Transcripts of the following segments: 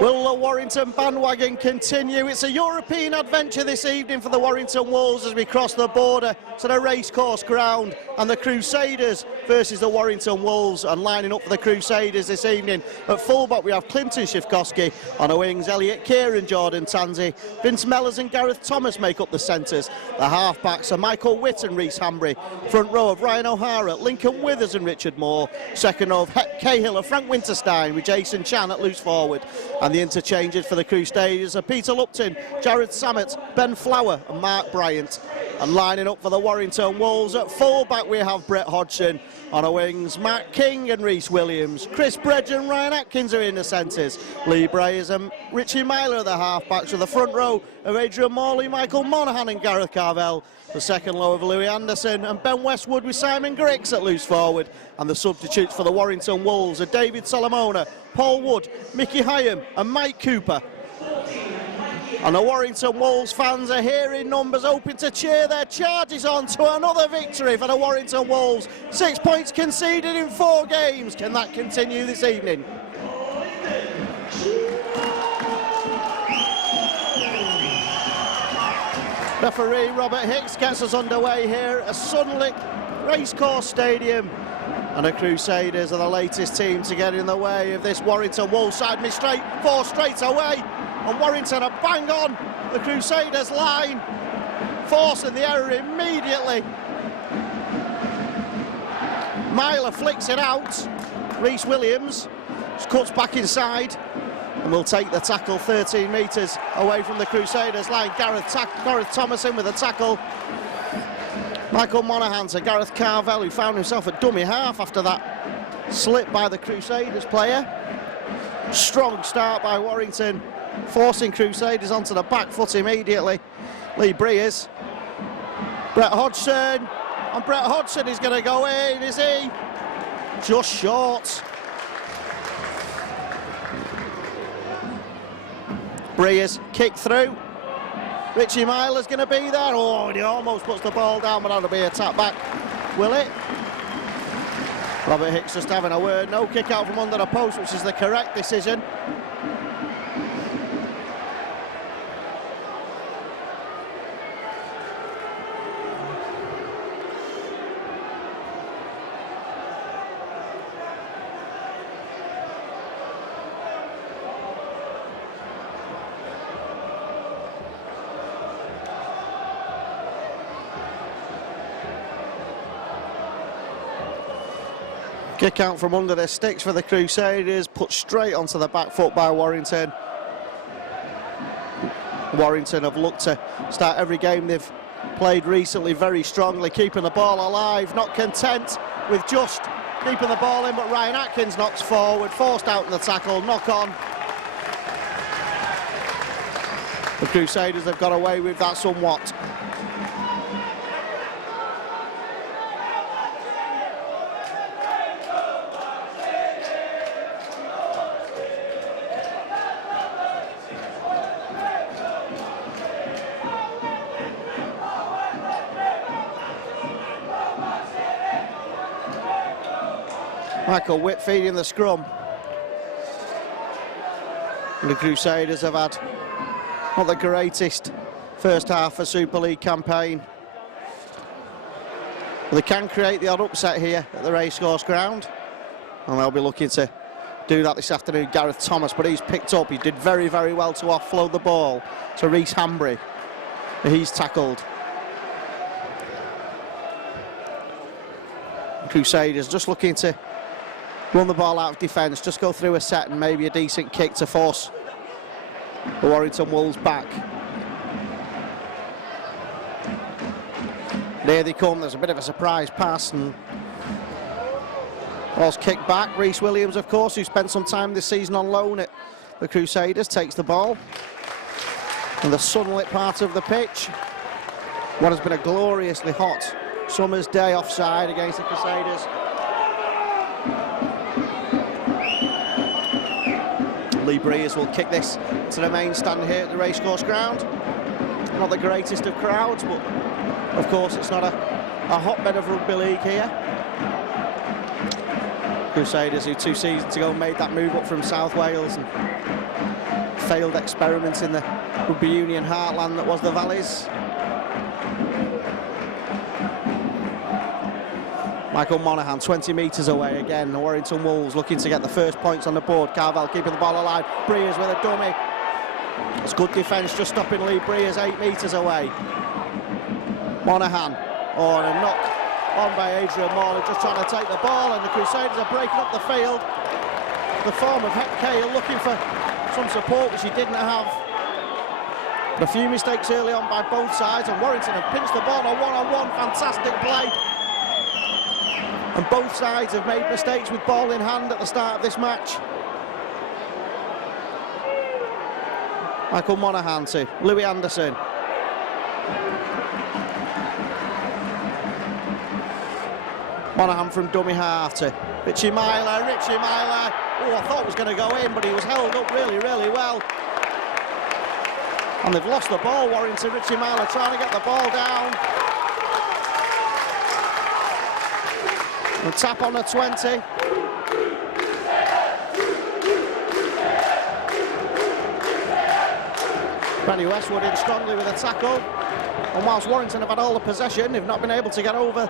Will the Warrington bandwagon continue? It's a European adventure this evening for the Warrington Wolves as we cross the border to the racecourse ground, and the Crusaders versus the Warrington Wolves. And lining up for the Crusaders this evening at fullback we have Clinton Shifkowski, on the wings Elliot Kieran, Jordan Tanzi, Vince Mellors and Gareth Thomas make up the centres. The half-backs are Michael Witt and Rhys Hambry. Front row of Ryan O'Hara, Lincoln Withers and Richard Moore. Second row of Cahill and Frank Winterstein with Jason Chan at loose forward. And the interchanges for the Crusaders are Peter Lupton, Jared Samet, Ben Flower and Mark Bryant. And lining up for the Warrington Wolves at full-back we have Brett Hodgson. On the wings, Matt King and Rhys Williams. Chris Bredge and Ryan Atkins are in the centres. Lee Breyers and Richie Myler are the half-backs, with the front row of Adrian Morley, Michael Monaghan and Gareth Carvell. The second row of Louis Anderson and Ben Westwood with Simon Griggs at loose forward. And the substitutes for the Warrington Wolves are David Solomona, Paul Wood, Mickey Hyam and Mike Cooper. And the Warrington Wolves fans are here in numbers, hoping to cheer their charges on to another victory for the Warrington Wolves. 6 points conceded in 4 games. Can that continue this evening? Referee Robert Hicks gets us underway here at Sunlit Racecourse Stadium. And the Crusaders are the latest team to get in the way of this Warrington Wolves side. Missed straight, 4 straight away. And Warrington are bang on the Crusaders line, forcing the error immediately. Myler flicks it out. Rhys Williams cuts back inside and will take the tackle 13 metres away from the Crusaders line. Gareth Thomas in with a tackle. Michael Monaghan to Gareth Carvell, who found himself at dummy half after that slip by the Crusaders player. Strong start by Warrington, forcing Crusaders onto the back foot immediately. Lee Breyers, Brett Hodgson, and Brett Hodgson is going to go in, is he? Just short. Breyers kick through. Richie Myler's going to be there. Oh, and he almost puts the ball down, but that'll be a tap back. Will it? Robert Hicks just having a word. No kick out from under the post, which is the correct decision. Kick out from under the sticks for the Crusaders, put straight onto the back foot by Warrington. Warrington have looked to start every game they've played recently very strongly, keeping the ball alive, not content with just keeping the ball in, but Ryan Atkins knocks forward, forced out in the tackle, knock on. The Crusaders have got away with that somewhat. Michael Witt feeding the scrum. And the Crusaders have had not the greatest first half of Super League campaign. But they can create the odd upset here at the racecourse ground, and they'll be looking to do that this afternoon. Gareth Thomas, but he's picked up. He did very, very well to offload the ball to Rhys Hambry. He's tackled. Crusaders just looking to run the ball out of defence, just go through a set and maybe a decent kick to force the Warrington Wolves back. There they come. There's a bit of a surprise pass and ball's kicked back. Rhys Williams, of course, who spent some time this season on loan at the Crusaders, takes the ball in the sunlit part of the pitch. What has been a gloriously hot summer's day offside against the Crusaders. Lee Breyers will kick this to the main stand here at the racecourse ground. Not the greatest of crowds, but of course it's not a hotbed of rugby league here. Crusaders, who 2 seasons ago made that move up from South Wales and failed experiment in the rugby union heartland that was the Valleys. Michael Monaghan 20 metres away again. The Warrington Wolves looking to get the first points on the board. Carvel keeping the ball alive. Breers with a dummy. It's good defence, just stopping Lee Breers 8 metres away. Monaghan, and a knock on by Adrian Morley, just trying to take the ball, and the Crusaders are breaking up the field. The form of Hecale looking for some support, which he didn't have. But a few mistakes early on by both sides, and Warrington have pinched the ball on a one-on-one. Fantastic play. And both sides have made mistakes with ball in hand at the start of this match. Michael Monaghan to Louis Anderson. Monaghan from dummy half to Richie Myler. Oh, I thought it was going to go in, but he was held up really, really well. And they've lost the ball, Warrington. Richie Myler trying to get the ball down. And tap on the 20. Benny Westwood in strongly with a tackle. And whilst Warrington have had all the possession, they've not been able to get over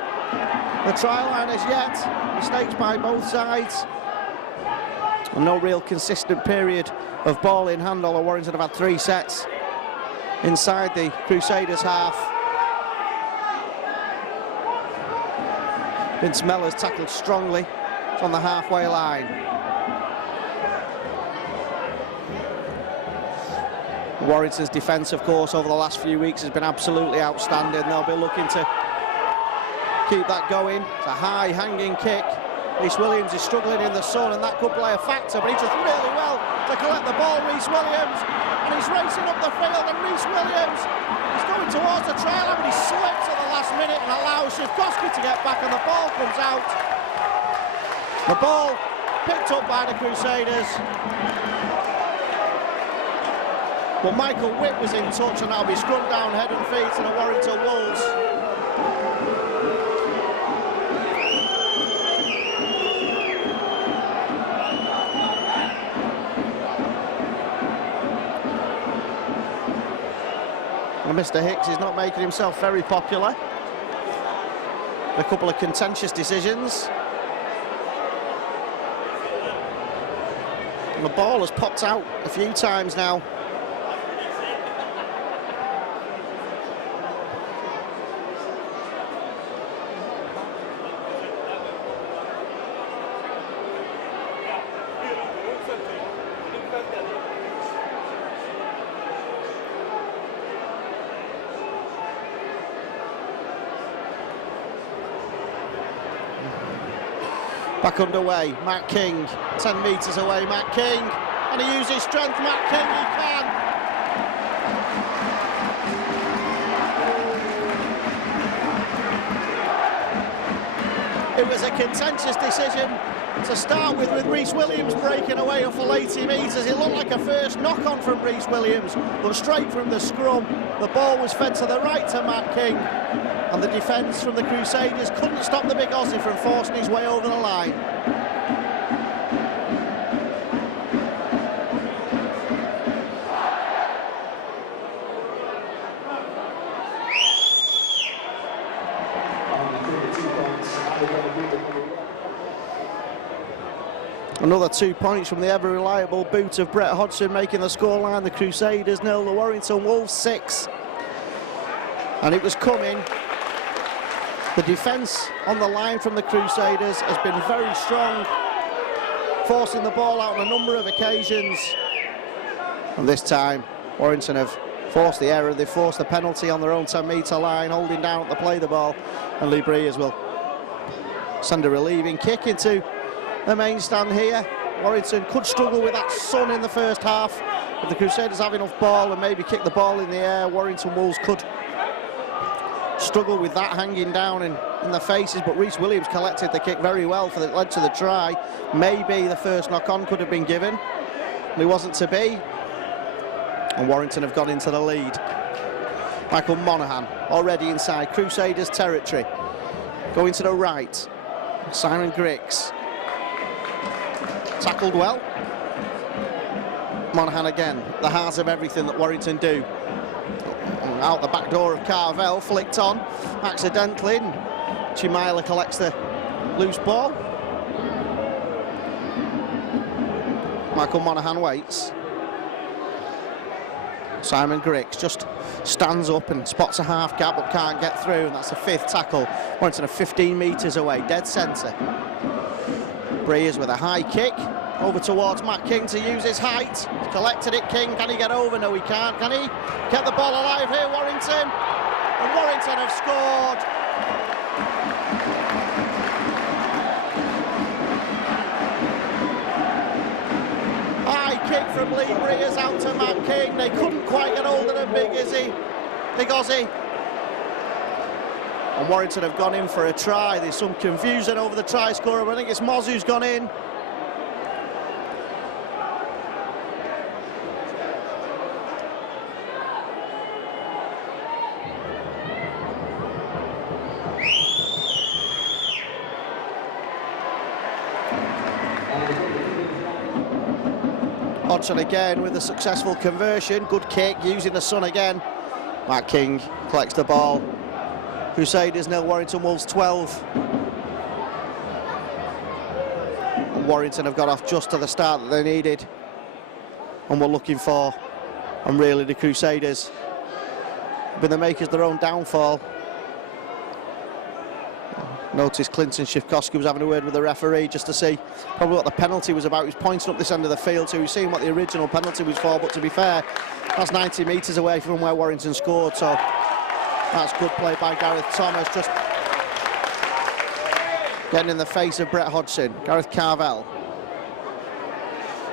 the try line as yet. Mistakes by both sides. And no real consistent period of ball in hand, although Warrington have had 3 sets inside the Crusaders half. Vince Mellor's tackled strongly. It's on the halfway line. Warrington's defence, of course, over the last few weeks has been absolutely outstanding. They'll be looking to keep that going. It's a high hanging kick. Rhys Williams is struggling in the sun, and that could play a factor, but he does really well to collect the ball, Rhys Williams, and he's racing up the field, and Rhys Williams is going towards the try line, but he slips at the last minute and allows Shivkowski to get back, and the ball comes out. The ball picked up by the Crusaders, but Michael Witt was in touch, and that'll be scrummed down head and feet to the Warrington Wolves. And Mr. Hicks is not making himself very popular. A couple of contentious decisions. And the ball has popped out a few times now. Back underway, Matt King, 10 metres away, Matt King, and he uses strength, Matt King, he can! It was a contentious decision to start with Rhys Williams breaking away off for 80 metres. It looked like a first knock-on from Rhys Williams, but straight from the scrum, the ball was fed to the right to Matt King. And the defence from the Crusaders couldn't stop the big Aussie from forcing his way over the line. Another 2 points from the ever-reliable boot of Brett Hodgson, making the scoreline. The Crusaders 0, the Warrington Wolves 6. And it was coming. The defence on the line from the Crusaders has been very strong, forcing the ball out on a number of occasions. And this time, Warrington have forced the error. They've forced the penalty on their own 10-metre line, holding down to play the ball. And Lee Breers will send a relieving kick into the main stand here. Warrington could struggle with that sun in the first half. If the Crusaders have enough ball and maybe kick the ball in the air, Warrington Wolves could struggle with that hanging down in the faces, but Rhys Williams collected the kick very well for that led to the try. Maybe the first knock-on could have been given. It wasn't to be. And Warrington have gone into the lead. Michael Monaghan already inside Crusaders territory. Going to the right. Simon Griggs. Tackled well. Monaghan again, the heart of everything that Warrington do. Out the back door of Carvel, flicked on accidentally. Chimila collects the loose ball. Michael Monaghan waits. Simon Griggs just stands up and spots a half gap but can't get through, and that's the 5th tackle. Warrington are 15 metres away, dead centre. Breers with a high kick over towards Matt King to use his height. He's collected it, King. Can he get over? No, he can't. Can he get the ball alive here, Warrington? And Warrington have scored. High kick from Lee Breers out to Matt King. They couldn't quite get hold of the Big Aussie. And Warrington have gone in for a try. There's some confusion over the try scorer, but I think it's Moz who's gone in. Hodgson again with a successful conversion. Good kick, using the sun again. Matt King collects the ball. Crusaders 0, Warrington Wolves 12. And Warrington have got off just to the start that they needed and were looking for. And really the Crusaders have been the makers of their own downfall. Notice Clinton Shivkowski was having a word with the referee just to see probably what the penalty was about. He was pointing up this end of the field, so he was seeing what the original penalty was for, but to be fair, that's 90 metres away from where Warrington scored, so that's good play by Gareth Thomas, just getting in the face of Brett Hodgson. Gareth Carvel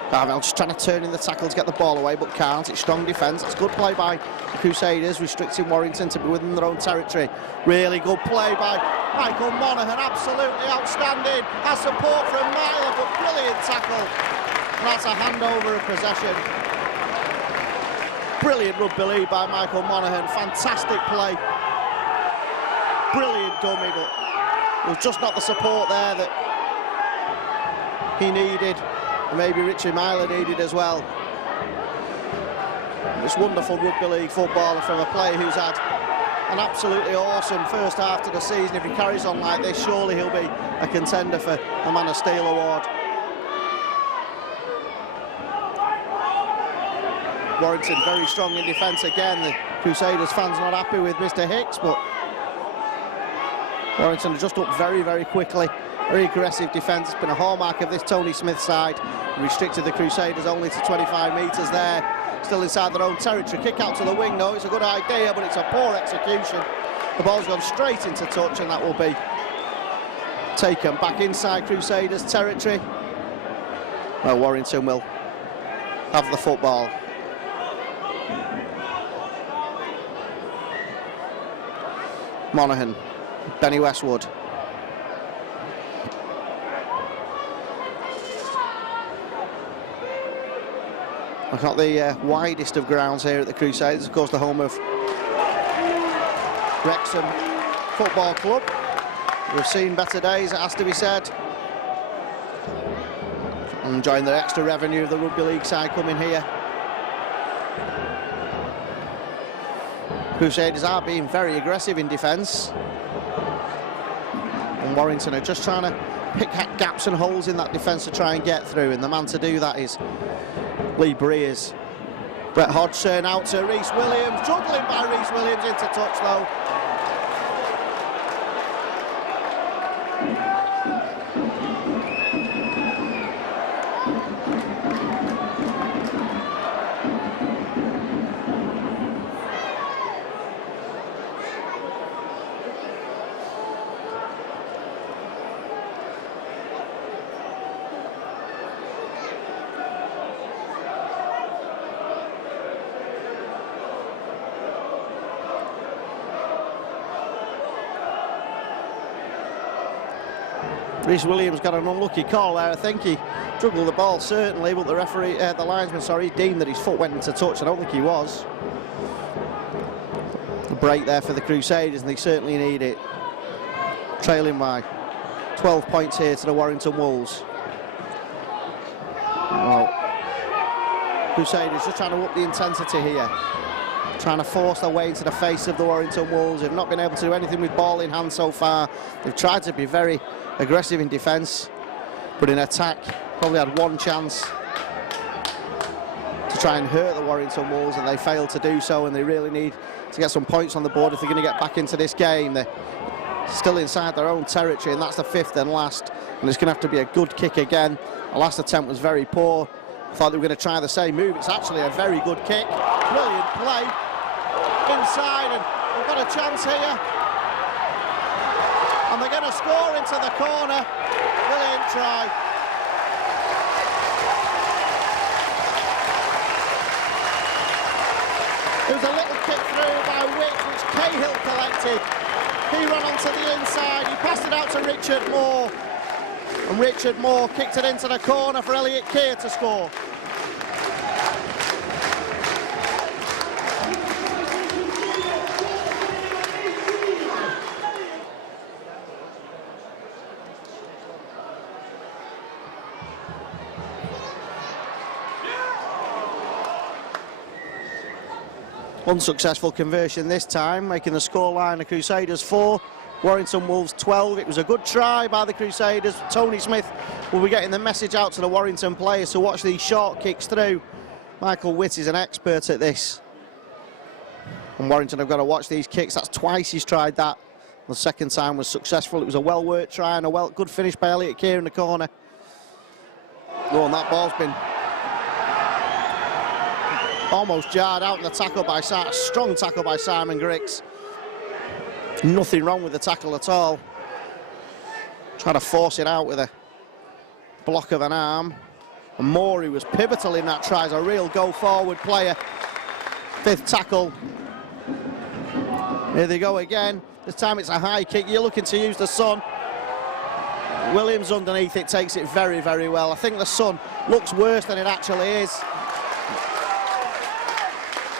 just trying to turn in the tackle to get the ball away, but can't. It's strong defence. It's good play by the Crusaders, restricting Warrington to be within their own territory. Really good play by Michael Monaghan, absolutely outstanding. Has support from Myler, but brilliant tackle. And that's a handover of possession. Brilliant rugby league by Michael Monaghan. Fantastic play. Brilliant dummy, but there was just not the support there that he needed. And maybe Richie Myler needed as well. This wonderful rugby league footballer from a player who's had an absolutely awesome first half to the season. If he carries on like this, surely he'll be a contender for the Man of Steel award. Warrington very strong in defence again. The Crusaders fans not happy with Mr. Hicks, but Warrington are just up very, very quickly. Very aggressive defence. It's been a hallmark of this Tony Smith side. Restricted the Crusaders only to 25 metres there. Still inside their own territory. Kick out to the wing, though. It's a good idea, but it's a poor execution. The ball's gone straight into touch, and that will be taken back inside Crusaders territory. Well, Warrington will have the football. Monaghan, Benny Westwood. I've got the widest of grounds here at the Crusaders, of course the home of Wrexham Football Club. We've seen better days, it has to be said. Enjoying the extra revenue of the rugby league side coming here. Crusaders are being very aggressive in defence. And Warrington are just trying to pick gaps and holes in that defence to try and get through, and the man to do that is Lee Breers. Brett Hodgson out to Rhys Williams, juggling by Rhys Williams, into touch though. Rhys Williams got an unlucky call there. I think he juggled the ball certainly, but the referee, the linesman, sorry, deemed that his foot went into touch. I don't think he was. The break there for the Crusaders, and they certainly need it. Trailing by 12 points here to the Warrington Wolves. Well, Crusaders just trying to up the intensity here, trying to force their way into the face of the Warrington Wolves. They've not been able to do anything with ball in hand so far. They've tried to be very aggressive in defence, but in attack probably had one chance to try and hurt the Warrington Wolves, and they failed to do so, and they really need to get some points on the board if they're going to get back into this game. They're still inside their own territory, and that's the fifth and last, and it's going to have to be a good kick again. The last attempt was very poor. I thought they were going to try the same move. It's actually a very good kick. Brilliant play inside, and they've got a chance here, and they're going to score into the corner. Brilliant try. It was a little kick through by Wick, which Cahill collected. He ran onto the inside, he passed it out to Richard Moore, and Richard Moore kicked it into the corner for Elliot Keir to score. Unsuccessful conversion this time, making the scoreline the Crusaders 4, Warrington Wolves 12. It was a good try by the Crusaders. Tony Smith will be getting the message out to the Warrington players to watch these short kicks through. Michael Witt is an expert at this, and Warrington have got to watch these kicks. That's twice he's tried that. The second time was successful. It was a well-worked try and a good finish by Elliot Keir in the corner. Oh, and that ball's been almost jarred out in the tackle by strong tackle by Simon Griggs. Nothing wrong with the tackle at all. Trying to force it out with a block of an arm. And Moore, who was pivotal in that try, is a real go-forward player. Fifth tackle. Here they go again. This time it's a high kick. You're looking to use the Sun. Williams underneath it takes it very, very well. I think the Sun looks worse than it actually is.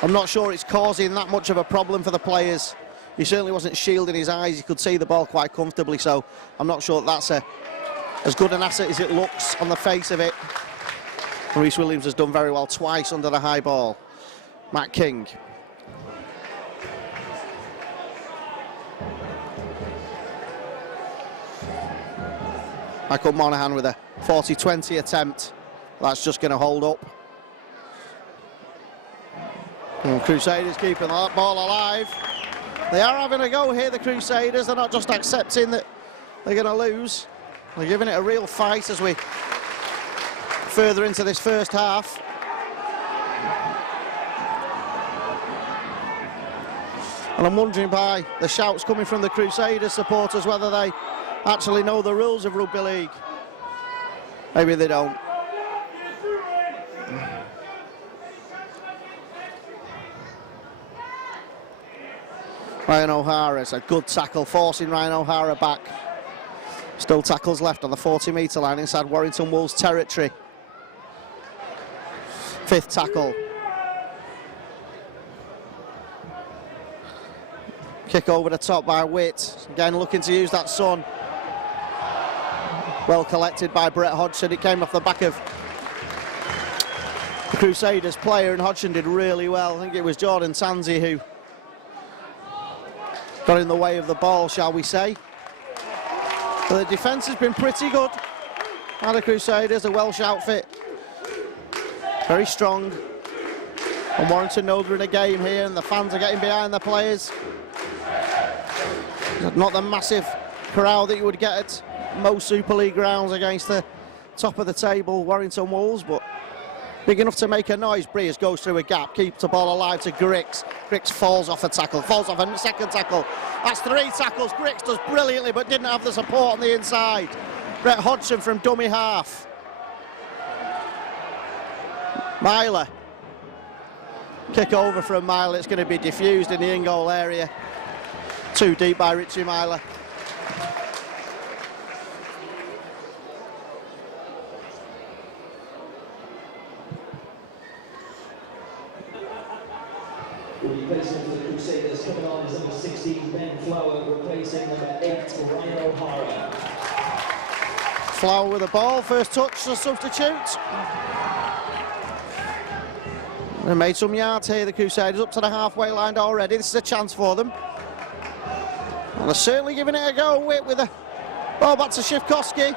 I'm not sure it's causing that much of a problem for the players. He certainly wasn't shielding his eyes. He could see the ball quite comfortably, so I'm not sure that's as good an asset as it looks on the face of it. Rhys Williams has done very well twice under the high ball. Matt King. Michael Monaghan with a 40-20 attempt. That's just going to hold up. And Crusaders keeping that ball alive. They are having a go here, the Crusaders. They're not just accepting that they're going to lose. They're giving it a real fight as we further into this first half. And I'm wondering by the shouts coming from the Crusaders supporters whether they actually know the rules of rugby league. Maybe they don't. Ryan O'Hara, it's a good tackle, forcing Ryan O'Hara back. Still tackles left on the 40-metre line inside Warrington Wolves territory. Fifth tackle. Kick over the top by Witt. Again looking to use that Sun. Well collected by Brett Hodgson. It came off the back of the Crusaders player, and Hodgson did really well. I think it was Jordan Tanzi who got in the way of the ball, shall we say. But the defence has been pretty good. Now the Crusaders, a Welsh outfit, very strong. And Warrington know they're in a game here, and the fans are getting behind the players. Not the massive crowd that you would get at most Super League grounds against the top of the table Warrington Wolves, but big enough to make a noise. Breers goes through a gap, keeps the ball alive to Griggs. Griggs falls off a tackle, falls off a second tackle. That's three tackles. Griggs does brilliantly, but didn't have the support on the inside. Brett Hodgson from dummy half. Myler. Kick over from Myler. It's going to be diffused in the in-goal area. Too deep by Richie Myler. Replacement for the Crusaders coming on is number 16, Ben Flower, replacing number 8, Ryan O'Hara. Flower with the ball, first touch, a substitute. They've made some yards here, the Crusaders, up to the halfway line already. This is a chance for them. And they're certainly giving it a go. Witt with a ball back to Shivkovsky.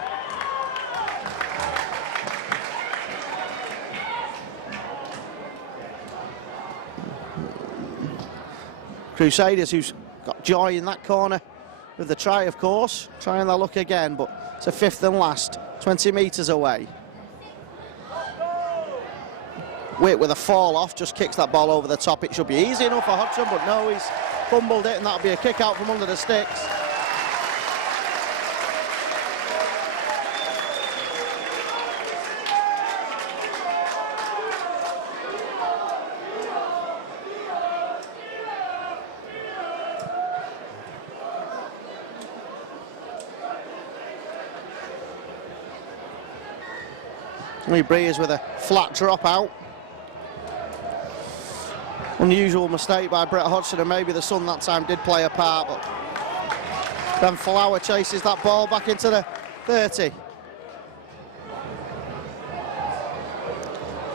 Crusaders, who's got joy in that corner with the try, of course. Trying their luck again, but it's a fifth and last, 20 metres away. Witt with a fall off, just kicks that ball over the top. It should be easy enough for Hodgson, but no, he's fumbled it, and that'll be a kick out from under the sticks. Lee Breers with a flat drop out. Unusual mistake by Brett Hodgson, and maybe the sun that time did play a part, but Ben Flower chases that ball back into the 30.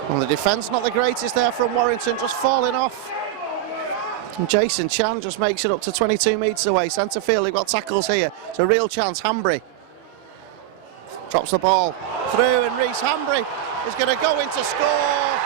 And the defence not the greatest there from Warrington, just falling off. And Jason Chan just makes it up to 22 metres away. Centre field, they've got tackles here. It's a real chance. Hanbury drops the ball through, and Reece Hanbury is going to go in to score.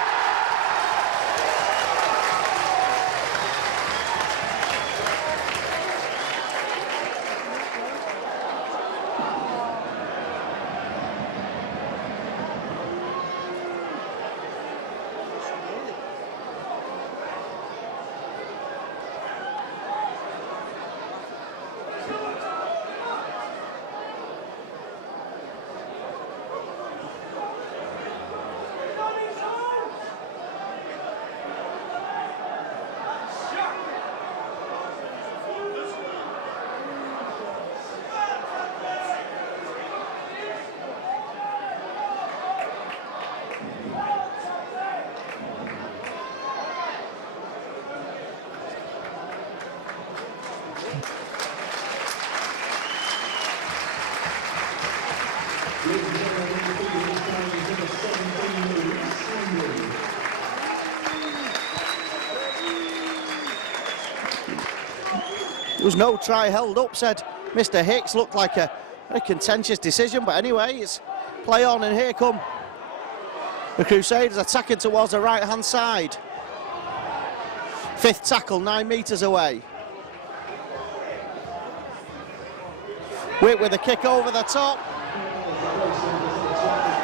There was no try held up, said Mr. Hicks. Looked like a very contentious decision, but anyway, it's play on, and here come the Crusaders attacking towards the right-hand side. Fifth tackle, 9 metres away. Witt with a kick over the top.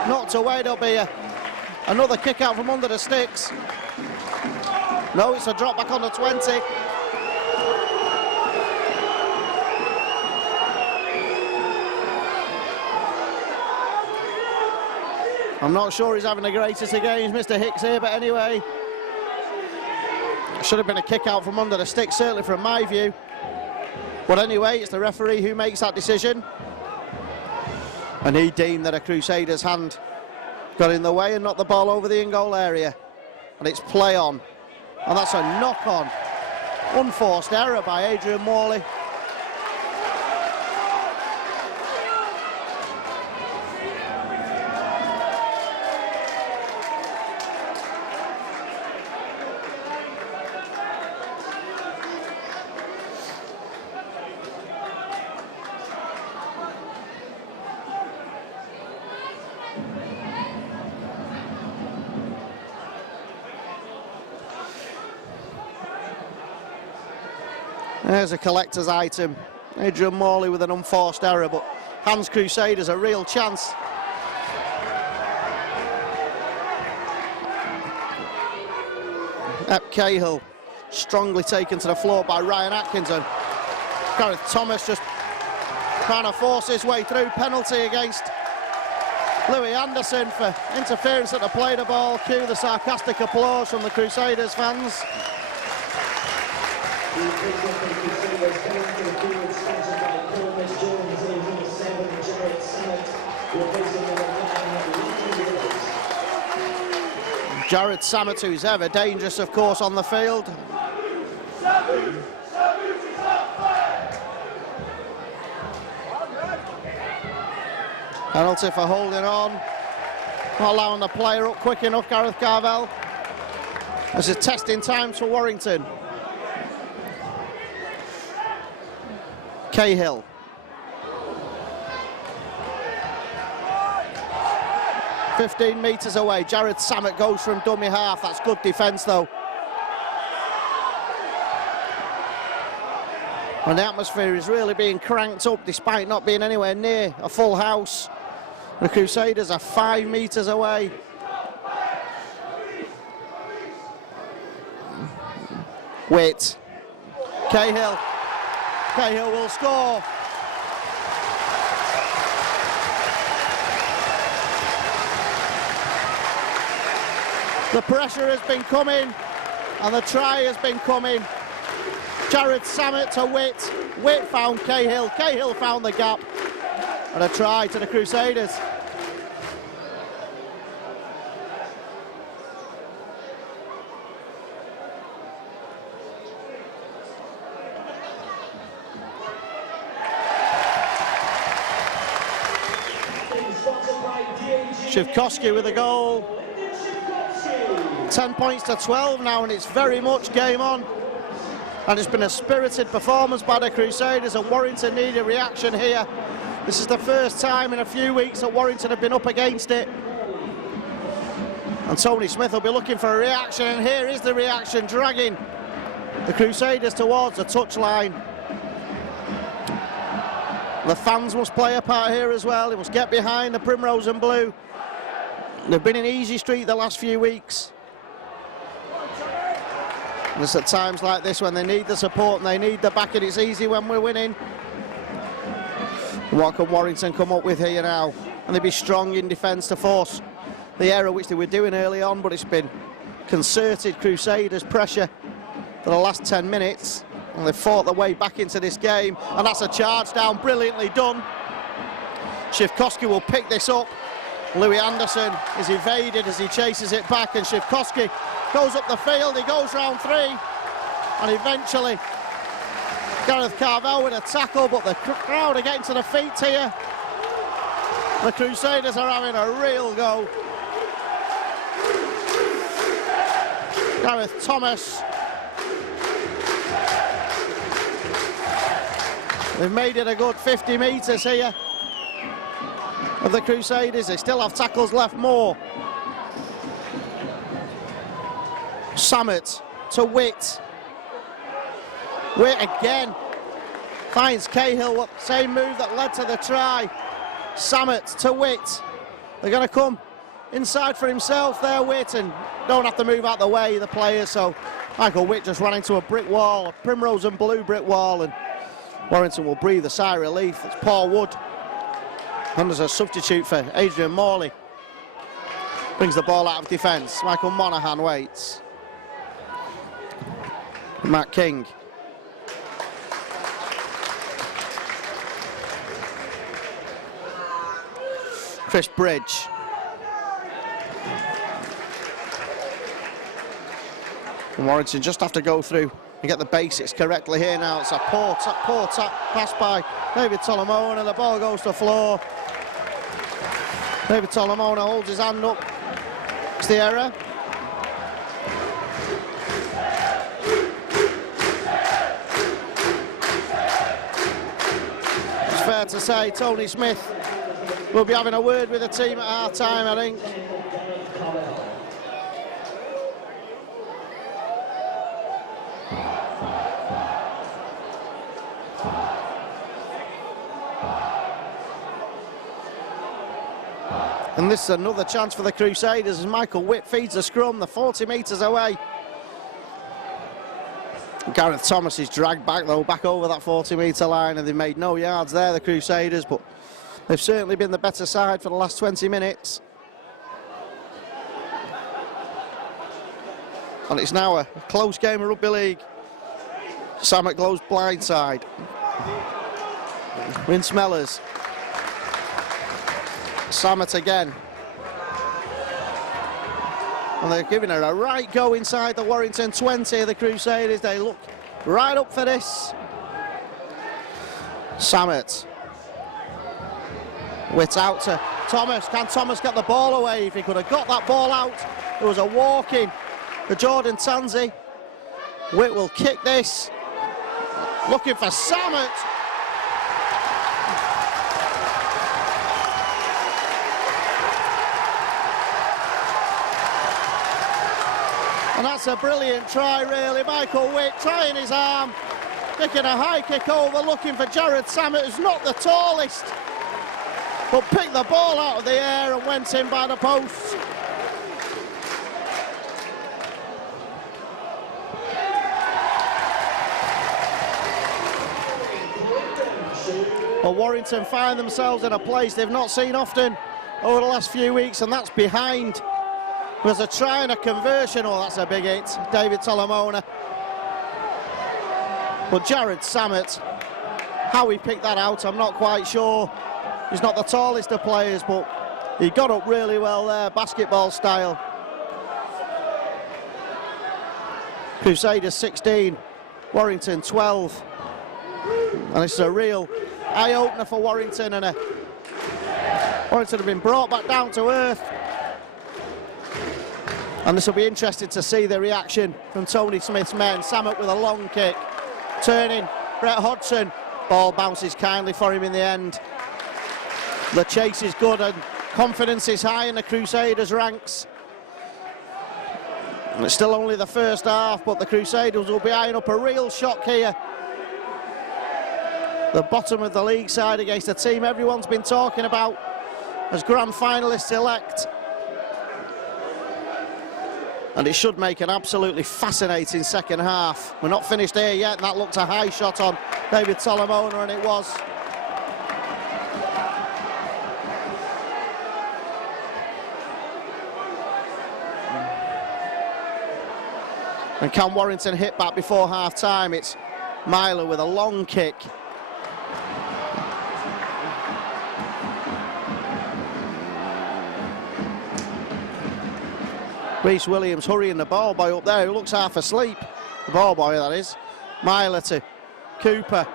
Knocked away, there'll be another kick out from under the sticks. No, it's a drop back on the 20. I'm not sure he's having the greatest of games, Mr. Hicks here, but anyway. Should have been a kick out from under the stick, certainly from my view. But anyway, it's the referee who makes that decision. And he deemed that a Crusaders' hand got in the way and knocked the ball over the in-goal area. And it's play on. And that's a knock-on. Unforced error by Adrian Morley. There's a collector's item. Adrian Morley with an unforced error, but hands Crusaders a real chance. Ep Cahill strongly taken to the floor by Ryan Atkinson. Gareth Thomas just trying to force his way through. Penalty against Louis Anderson for interference at the play of the ball. Cue the sarcastic applause from the Crusaders fans. Jared Samet, who's ever dangerous, of course, on the field. Penalty for holding on. Not allowing the player up quick enough, Gareth Carvel. This is testing times for Warrington. Cahill. "15 metres away. Jared Samet goes from dummy half. That's good defence though. And the atmosphere is really being cranked up despite not being anywhere near a full house. The Crusaders are 5 metres away. Witt. Cahill. Cahill will score. The pressure has been coming and the try has been coming. Jared Samet to Witt. Witt found Cahill. Cahill found the gap. And a try to the Crusaders. Shivkowski with a goal. 10 points to 12 now, and it's very much game on. And it's been a spirited performance by the Crusaders, and Warrington need a reaction here. This is the first time in a few weeks that Warrington have been up against it. And Tony Smith will be looking for a reaction, and here is the reaction, dragging the Crusaders towards the touchline. The fans must play a part here as well. They must get behind the Primrose and Blue. They've been in easy street the last few weeks. And it's at times like this when they need the support and they need the backing. It's easy when we're winning. What can Warrington come up with here now? And they be strong in defence to force the error which they were doing early on, but it's been concerted Crusaders pressure for the last 10 minutes. And they've fought their way back into this game. And that's a charge down, brilliantly done. Shivkowski will pick this up. Louis Anderson is evaded as he chases it back, and Shivkowski goes up the field, he goes round 3, and eventually Gareth Carvel with a tackle, but the crowd are getting to the feet here. The Crusaders are having a real go. Gareth Thomas. They've made it a good 50 metres here of the Crusaders. They still have tackles left, more. Samet to Witt. Witt again finds Cahill, same move that led to the try. Samet to Witt. They're going to come inside for himself there, Witt, and don't have to move out the way, the players. So Michael Witt just ran into a brick wall, a Primrose and Blue brick wall, and Warrington will breathe a sigh of relief. It's Paul Wood, and as a substitute for Adrian Morley. Brings the ball out of defence. Michael Monaghan waits. Matt King. Chris Bridge. And Warrington just have to go through and get the basics correctly here now. It's a poor pass by David Solomon, and the ball goes to the floor. David Solomon holds his hand up. It's the error. It's fair to say Tony Smith will be having a word with the team at half-time, I think. And this is another chance for the Crusaders as Michael Witt feeds the scrum. They're 40 metres away. Gareth Thomas is dragged back though, back over that 40-metre line, and they've made no yards there, the Crusaders, but they've certainly been the better side for the last 20 minutes. And it's now a close game of rugby league. Samet goes blindside. Vince Mellors. Samet again. And they're giving her a right go inside the Warrington 20, the Crusaders. They look right up for this. Samet. Witt out to Thomas. Can Thomas get the ball away? If he could have got that ball out, there was a walk-in for Jordan Tansey. Witt will kick this. Looking for Samet. And that's a brilliant try, really. Michael Witt trying his arm, kicking a high kick over, looking for Jared Samet, who's not the tallest, but picked the ball out of the air and went in by the post. Well, Warrington find themselves in a place they've not seen often over the last few weeks, and that's behind. There's a try and a conversion. Oh, that's a big hit. David Solomona. But Jared Samet, how he picked that out, I'm not quite sure. He's not the tallest of players, but he got up really well there, basketball style. Crusaders 16, Warrington 12. And this is a real eye-opener for Warrington, and Warrington have been brought back down to earth. And this will be interesting to see the reaction from Tony Smith's men. Samet with a long kick, turning, Brett Hodgson. Ball bounces kindly for him in the end. The chase is good and confidence is high in the Crusaders' ranks. And it's still only the first half, but the Crusaders will be eyeing up a real shock here. The bottom of the league side against a team everyone's been talking about as grand finalists elect. And it should make an absolutely fascinating second half. We're not finished here yet, and that looked a high shot on David Solomona, and it was. And can Warrington hit back before half-time? It's Myler with a long kick. Reece Williams hurrying the ball boy up there, who looks half asleep. The ball boy, that is. Myler to Cooper.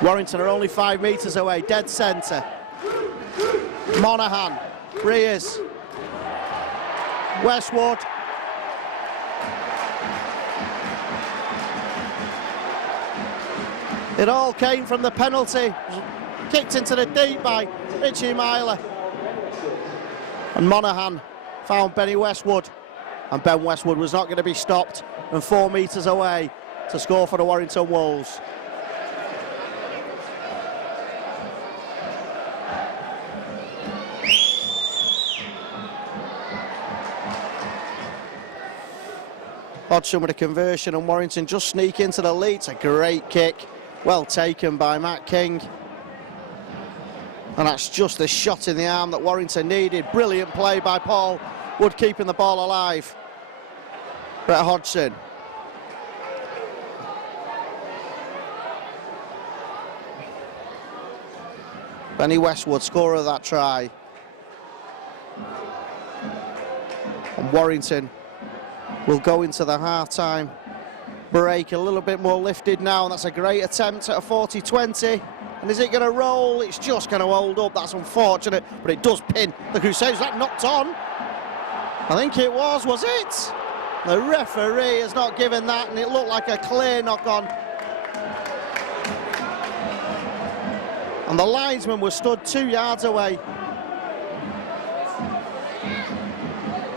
Warrington are only 5 metres away, dead centre. Monaghan, Breers, Westwood. It all came from the penalty. Kicked into the deep by Richie Myler. And Monaghan found Benny Westwood, and Ben Westwood was not going to be stopped, and 4 metres away to score for the Warrington Wolves. Hodgson with a conversion, and Warrington just sneak into the lead. It's a great kick, well taken by Matt King. And that's just the shot in the arm that Warrington needed. Brilliant play by Paul Wood, keeping the ball alive. Brett Hodgson. Benny Westwood, scorer of that try. And Warrington will go into the half-time break a little bit more lifted now, and that's a great attempt at a 40-20. And is it going to roll? It's just going to hold up. That's unfortunate, but it does pin the Crusaders. That knocked on. I think it was it? The referee has not given that, and it looked like a clear knock-on. And the linesman was stood 2 yards away.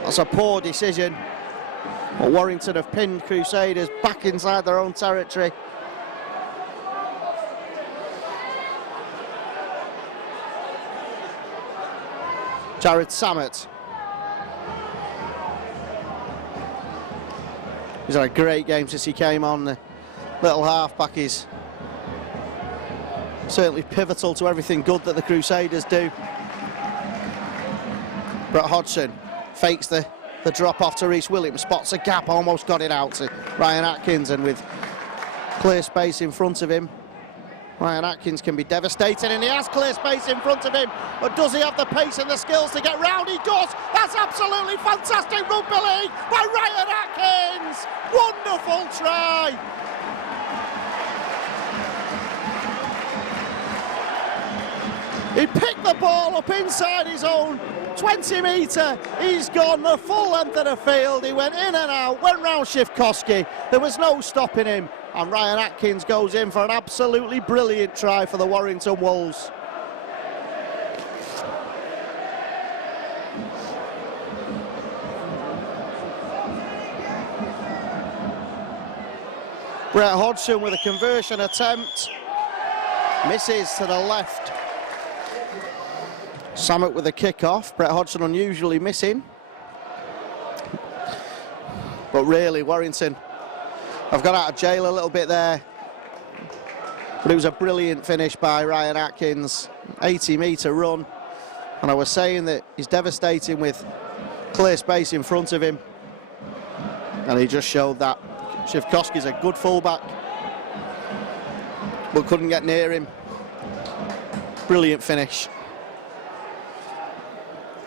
That's a poor decision. But Warrington have pinned Crusaders back inside their own territory. Jared Samet. He's had a great game since he came on. The little halfback is certainly pivotal to everything good that the Crusaders do. Brett Hodgson fakes the drop off to Reece Williams, spots a gap, almost got it out to Ryan Atkins, and with clear space in front of him, Ryan Atkins can be devastating, and he has clear space in front of him, but does he have the pace and the skills to get round? He does! That's absolutely fantastic rugby league by Ryan Atkins! Wonderful try! He picked the ball up inside his own 20 metre, he's gone the full length of the field. He went in and out, went round Shivkoski. There was no stopping him. And Ryan Atkins goes in for an absolutely brilliant try for the Warrington Wolves. Brett Hodgson with a conversion attempt. Misses to the left. Samet with a kick-off. Brett Hodgson unusually missing. But really, Warrington have got out of jail a little bit there. But it was a brilliant finish by Ryan Atkins. 80-metre run. And I was saying that he's devastating with clear space in front of him. And he just showed that. Shivkoski's a good fullback, but couldn't get near him. Brilliant finish.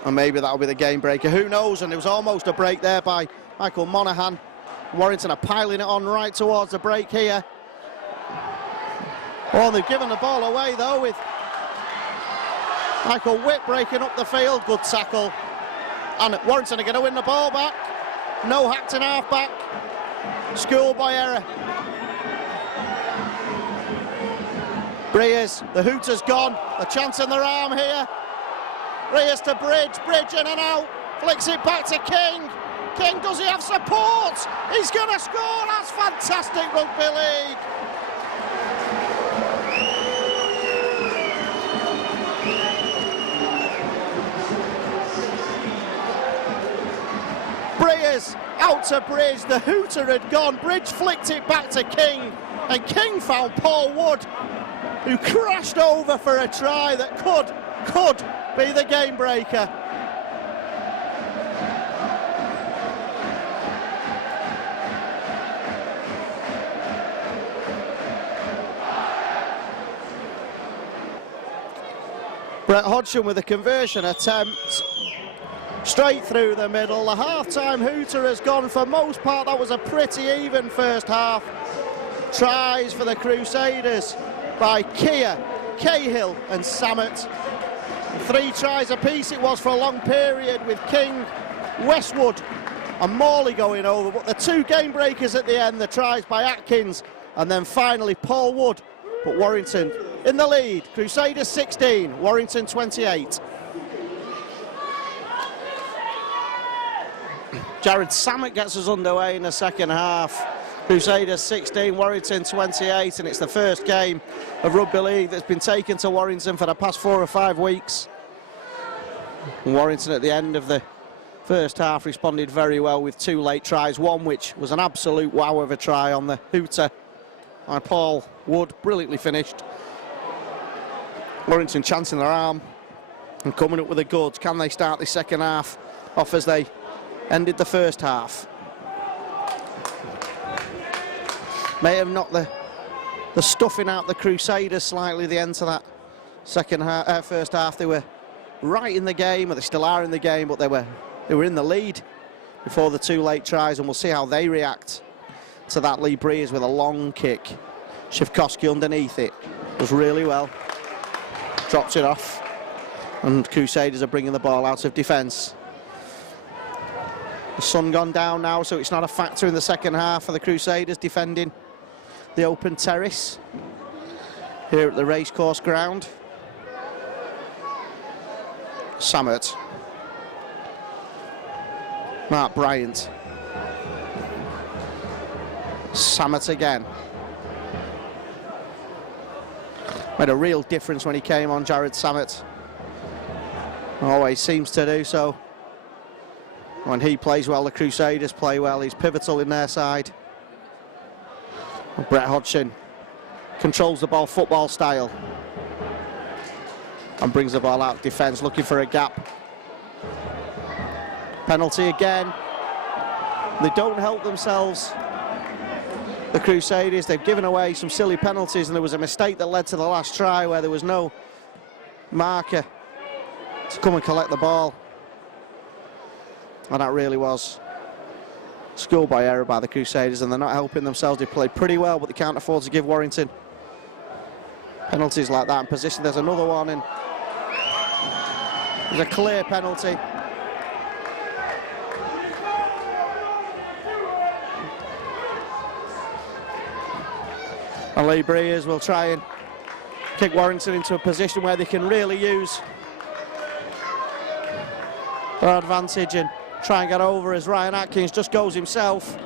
And maybe that'll be the game breaker. Who knows? And there was almost a break there by Michael Monaghan. Warrington are piling it on right towards the break here. Oh, they've given the ball away though with Michael Witt breaking up the field. Good tackle. And Warrington are going to win the ball back. No Hackton half back. Schoolboy error. Breers, the hooter's gone. A chance in their arm here. Breers to Bridge, Bridge in and out. Flicks it back to King. King, does he have support? He's going to score. That's fantastic rugby league. Breers out to Bridge, the hooter had gone, Bridge flicked it back to King, and King found Paul Wood, who crashed over for a try that could be the game breaker. Brett Hodgson with a conversion attempt. Straight through the middle. The half-time hooter has gone. For most part, that was a pretty even first half. Tries for the Crusaders by Keir, Cahill and Samet. 3 tries apiece it was for a long period, with King, Westwood and Morley going over. But the 2 game breakers at the end, the tries by Atkins and then finally Paul Wood. But Warrington in the lead. Crusaders 16, Warrington 28. Jared Samet gets us underway in the second half. Crusaders 16, Warrington 28, and it's the first game of rugby league that's been taken to Warrington for the past 4 or 5 weeks. And Warrington at the end of the first half responded very well with 2 late tries, one which was an absolute wow of a try on the hooter by Paul Wood, brilliantly finished. Warrington chancing their arm and coming up with the goods. Can they start the second half off as they ended the first half? May have knocked the stuffing out the Crusaders slightly the end to that first half. They were right in the game, or they still are in the game, but they were in the lead before the 2 late tries, and we'll see how they react to that. Lee Breers with a long kick. Shivkoski underneath it does really well. Drops it off, and Crusaders are bringing the ball out of defence. The sun gone down now, so it's not a factor in the second half for the Crusaders defending the open terrace here at the racecourse ground. Samet. Mark Bryant. Samet again. Made a real difference when he came on, Jared Samet. Always seems to do so. When he plays well, the Crusaders play well. He's pivotal in their side. Brett Hodgson controls the ball football style and brings the ball out of defence, looking for a gap. Penalty again. They don't help themselves, the Crusaders. They've given away some silly penalties, and there was a mistake that led to the last try where there was no marker to come and collect the ball. And that really was schoolboy error by the Crusaders, and they're not helping themselves. They played pretty well, but they can't afford to give Warrington penalties like that in position. There's another one, and It was a clear penalty. And Lee Breers will try and kick Warrington into a position where they can really use their advantage and try and get over as Ryan Atkins just goes himself.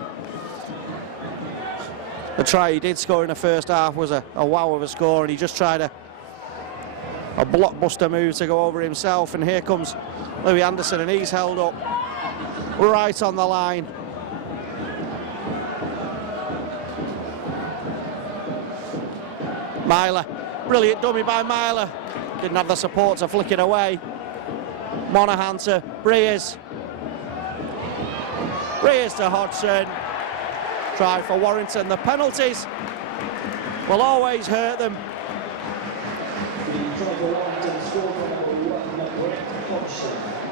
The try he did score in the first half was a wow of a score, and he just tried a blockbuster move to go over himself, and here comes Louis Anderson, and he's held up right on the line. Myler, brilliant dummy by Myler, didn't have the support to flick it away. Monaghan to Breers. Breers to Hodgson. Try for Warrington. The penalties will always hurt them.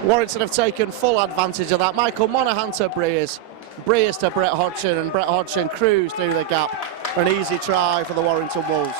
Warrington have taken full advantage of that. Michael Monaghan to Breers. Breers to Brett Hodgson, and Brett Hodgson cruised through the gap. An easy try for the Warrington Wolves.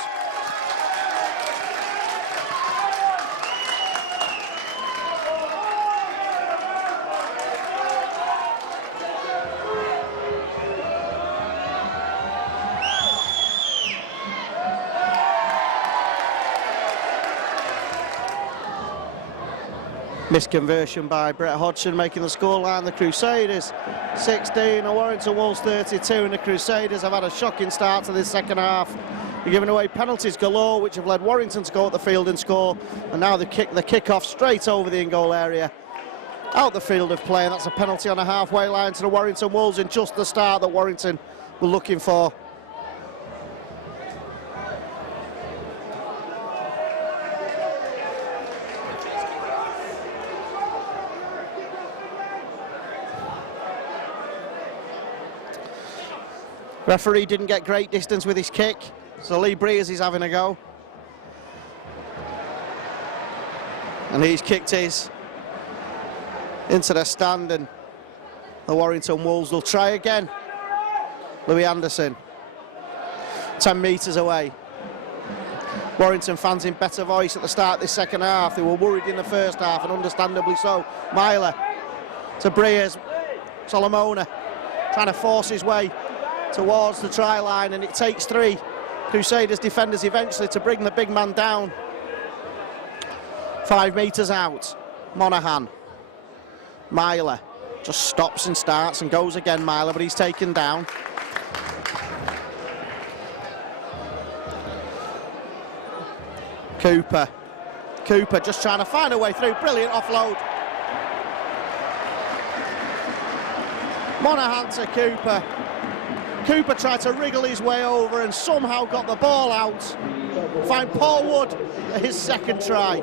Missed conversion by Brett Hodgson, making the scoreline. The Crusaders 16, the Warrington Wolves 32, and the Crusaders have had a shocking start to this second half. They're giving away penalties galore, which have led Warrington to go up the field and score. And now the kick-off straight over the in-goal area, out the field of play, and that's a penalty on the halfway line to the Warrington Wolves, and just the start that Warrington were looking for. Referee didn't get great distance with his kick, so Lee Breers is having a go. And he's kicked his into the stand, and the Warrington Wolves will try again. Louis Anderson, 10 metres away. Warrington fans in better voice at the start of this second half. They were worried in the first half, and understandably so. Myler to Breers. Solomona trying to force his way towards the try line, and it takes three Crusaders defenders eventually to bring the big man down. 5 metres out. Monaghan. Myler just stops and starts and goes again, Myler, but he's taken down. Cooper just trying to find a way through. Brilliant offload. Monaghan to Cooper. Cooper tried to wriggle his way over and somehow got the ball out. Find Paul Wood at his second try.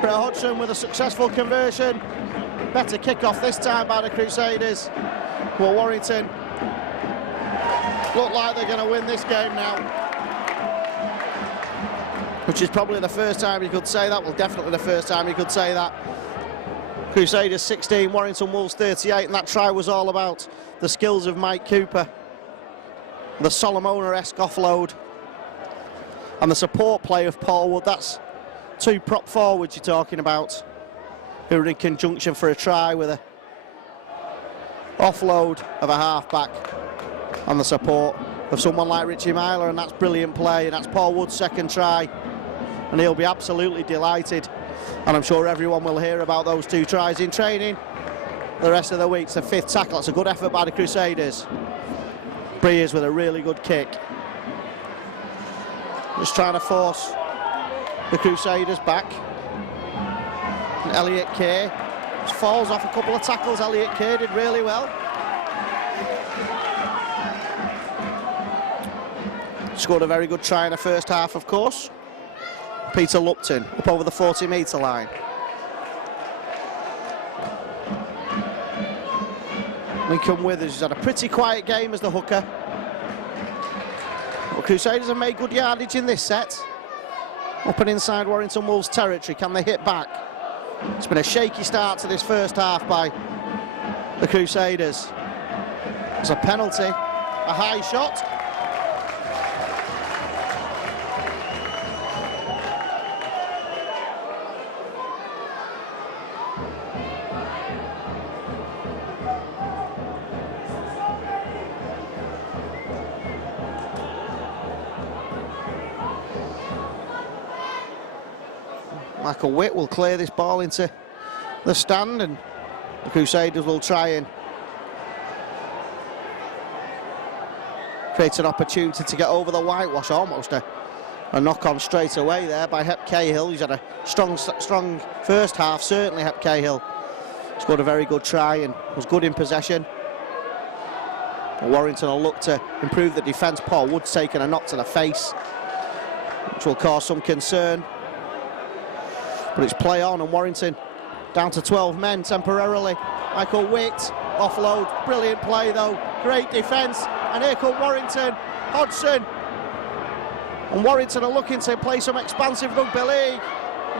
Brett Hodgson with a successful conversion. Better kick-off this time by the Crusaders. Well, Warrington look like they're going to win this game now, which is probably the first time you could say that. Well, definitely the first time you could say that. Crusaders 16, Warrington Wolves 38, and that try was all about the skills of Mike Cooper, the Solomona-esque offload, and the support play of Paul Wood. That's 2 prop forwards you're talking about, who are in conjunction for a try with a offload of a half-back and the support of someone like Richie Myler, and that's brilliant play, and that's Paul Wood's second try, and he'll be absolutely delighted, and I'm sure everyone will hear about those 2 tries in training the rest of the week. It's the 5th tackle. It's a good effort by the Crusaders. Breers with a really good kick, just trying to force the Crusaders back. And Elliot Kay just falls off a couple of tackles. Elliot Kay did really well. Scored a very good try in the first half, of course. Peter Lupton up over the 40-metre line. Lincoln Withers has had a pretty quiet game as the hooker. But Crusaders have made good yardage in this set. Up and inside Warrington Wolves territory. Can they hit back? It's been a shaky start to this first half by the Crusaders. It's a penalty, a high shot. Michael Witt will clear this ball into the stand, and the Crusaders will try and create an opportunity to get over the whitewash. Almost a knock-on straight away there by Hep Cahill. He's had a strong first half, certainly Hep Cahill. Scored a very good try and was good in possession. Warrington will look to improve the defence. Paul Wood's taken a knock to the face, which will cause some concern. But it's play on, and Warrington down to 12 men temporarily. Michael Witt, offload, brilliant play though, great defence, and here come Warrington, Hodgson. And Warrington are looking to play some expansive rugby league.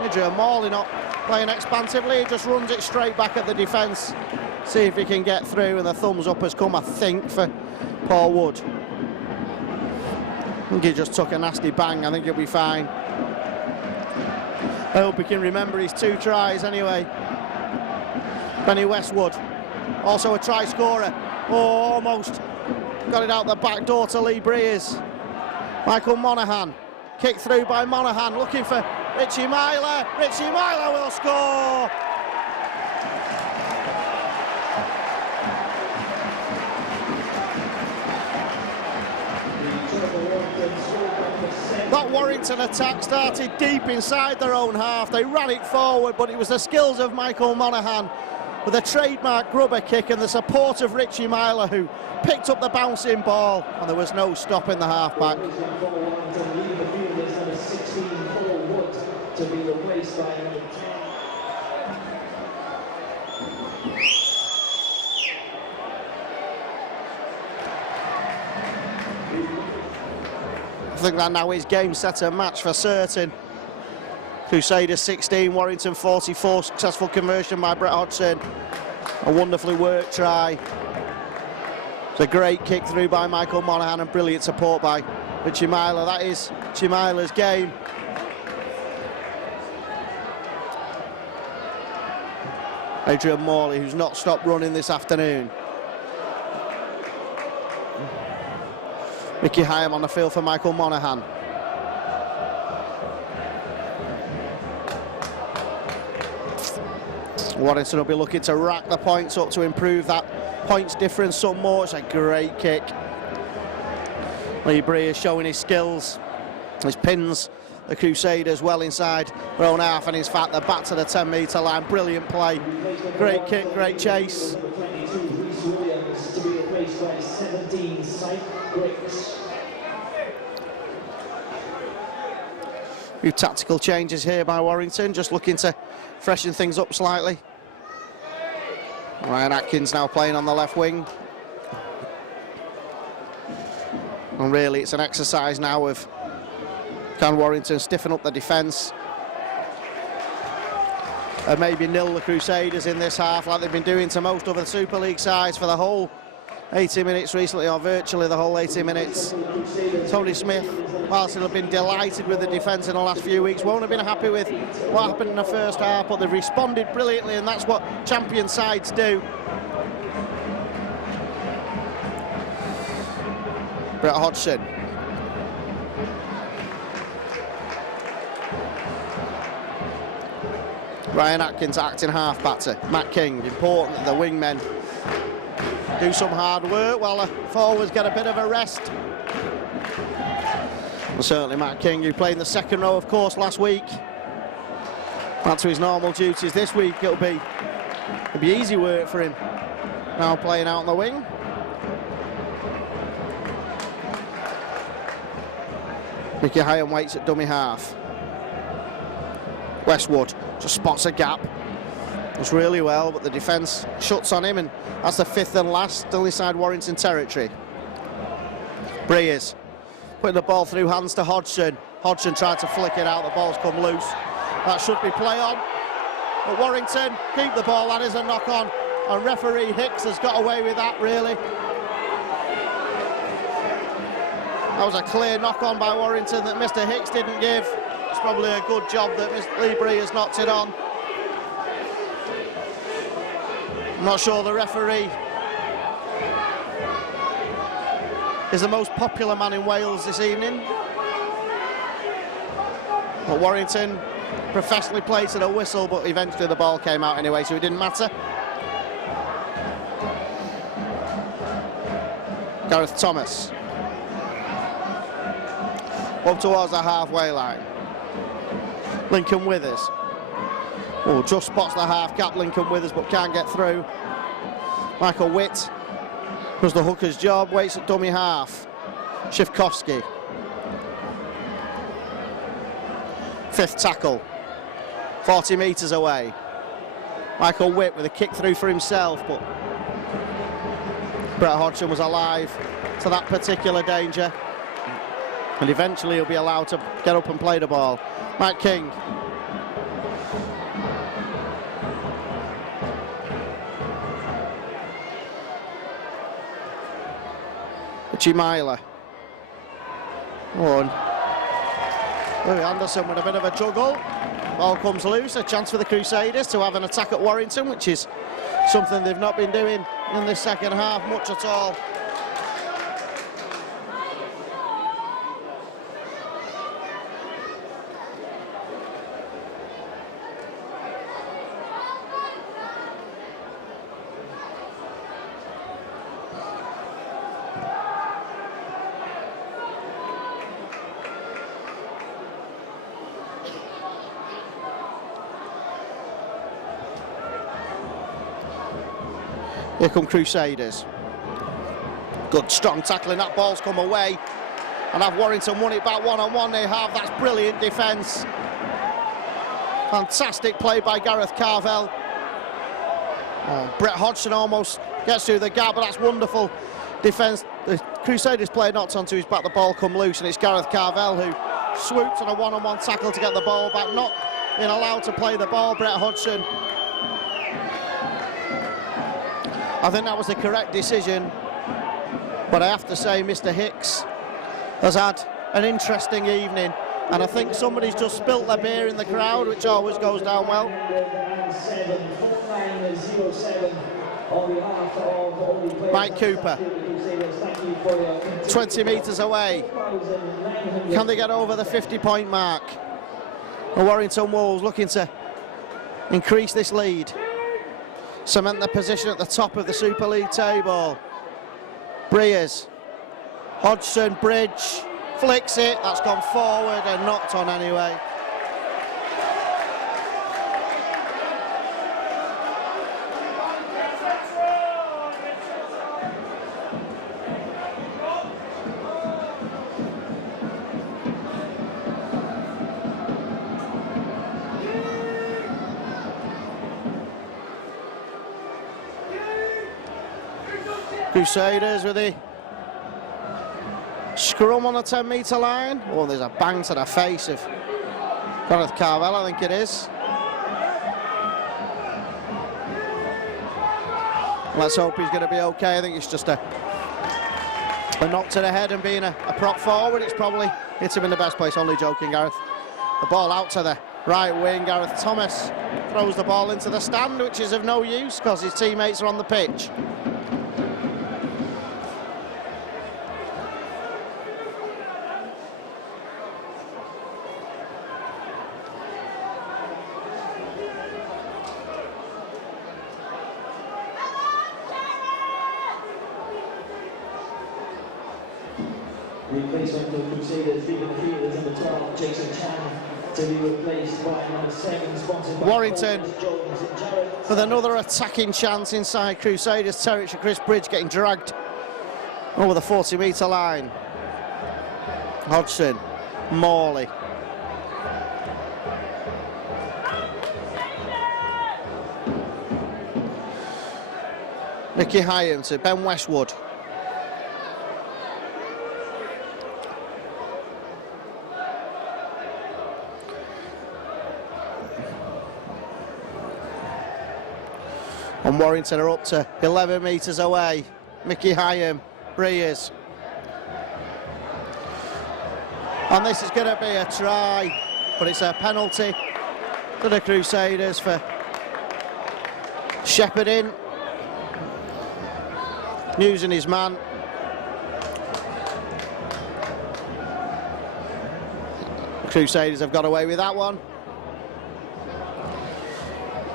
Adrian Morley not playing expansively, he just runs it straight back at the defence. See if he can get through, and the thumbs up has come, I think, for Paul Wood. I think he just took a nasty bang, I think he'll be fine. I hope he can remember his 2 tries anyway. Benny Westwood, also a try scorer. Oh, almost got it out the back door to Lee Breers. Michael Monaghan, kicked through by Monaghan, looking for Richie Myler. Richie Myler will score. That Warrington attack started deep inside their own half. They ran it forward, but it was the skills of Michael Monaghan with a trademark grubber kick and the support of Richie Myler, who picked up the bouncing ball, and there was no stopping the halfback. I think that now is game, set and match for certain. Crusaders 16, Warrington 44, successful conversion by Brett Hodgson. A wonderfully worked try. It's a great kick through by Michael Monaghan and brilliant support by Richie Myler. That is Richie Myler's game. Adrian Morley, who's not stopped running this afternoon. Mickey Hyam on the field for Michael Monaghan. Warrington will be looking to rack the points up to improve that points difference some more. It's a great kick. Lee Breers showing his skills. His pins the Crusaders well inside their own half, and in fact they're back to the 10-metre line. Brilliant play. Great kick, great chase. Few tactical changes here by Warrington, just looking to freshen things up slightly. Ryan Atkins now playing on the left wing. And really it's an exercise now of can Warrington stiffen up the defence and maybe nil the Crusaders in this half like they've been doing to most other Super League sides for the whole 80 minutes recently, or virtually the whole 80 minutes. Tony Smith, whilst he'll have been delighted with the defence in the last few weeks, won't have been happy with what happened in the first half, but they've responded brilliantly, and that's what champion sides do. Brett Hodgson. Ryan Atkins acting half-back to Matt King. Important that the wingmen do some hard work while the forwards get a bit of a rest. And certainly Matt King, who played in the second row, of course, last week. Back to his normal duties this week. It'll be easy work for him. Now playing out on the wing. Mickey Hyam waits at dummy half. Westwood just spots a gap. Does really well, but the defence shuts on him, and that's the 5th and last, still inside Warrington territory. Breers putting the ball through hands to Hodgson. Hodgson tried to flick it out, the ball's come loose. That should be play on. but Warrington keep the ball. That is a knock-on, and referee Hicks has got away with that, really. That was a clear knock-on by Warrington that Mr. Hicks didn't give. It's probably a good job that Mr. Leebury has knocked it on. I'm not sure the referee is the most popular man in Wales this evening. But Warrington professionally played to the whistle, but eventually the ball came out anyway, so it didn't matter. Gareth Thomas. Up towards the halfway line. Lincoln Withers. Oh, just spots the half gap, Lincoln Withers, but can't get through. Michael Witt does the hooker's job, waits at dummy half. Shivkovsky. Fifth tackle. 40 metres away. Michael Witt with a kick through for himself, but Brett Hodgson was alive to that particular danger. And eventually he'll be allowed to get up and play the ball. Mike King. Richie Myler. One. Louis Anderson with a bit of a juggle. Ball comes loose, a chance for the Crusaders to have an attack at Warrington, which is something they've not been doing in this second half much at all. Here come Crusaders. Good strong tackling, that ball's come away. And have Warrington won it back one-on-one, they have. That's brilliant defence. Fantastic play by Gareth Carvell. Oh, Brett Hodgson almost gets through the gap, but that's wonderful defence. The Crusaders player knocks onto his back, the ball come loose, and it's Gareth Carvell who swoops on a one-on-one tackle to get the ball back. Not being allowed to play the ball, Brett Hodgson. I think that was the correct decision, but I have to say Mr. Hicks has had an interesting evening, and I think somebody's just spilt their beer in the crowd, which always goes down well. Mike Cooper, 20 metres away. Can they get over the 50-point mark? The Warrington Wolves looking to increase this lead, cement their position at the top of the Super League table. Breers, Hodgson, Bridge, flicks it, that's gone forward and knocked on anyway. Crusaders with the scrum on the 10-metre line. Oh, there's a bang to the face of Gareth Carvell, I think it is. Let's hope he's going to be okay. I think it's just a knock to the head, and being a prop forward, it's probably hit him in the best place. Only joking, Gareth. The ball out to the right wing. Gareth Thomas throws the ball into the stand, which is of no use because his teammates are on the pitch. Replacement for Crusaders, leaving the field is number 12, Jason Chan, to be replaced by number 7, sponsored by Warrington with another attacking chance inside Crusaders territory. Chris Bridge getting dragged over the 40-metre line. Hodgson, Morley. Nicky Hyam to Ben Westwood. And Warrington are up to 11 metres away. Mickey Hyam, Breers. And this is going to be a try, but it's a penalty to the Crusaders for shepherding, using his man. Crusaders have got away with that one.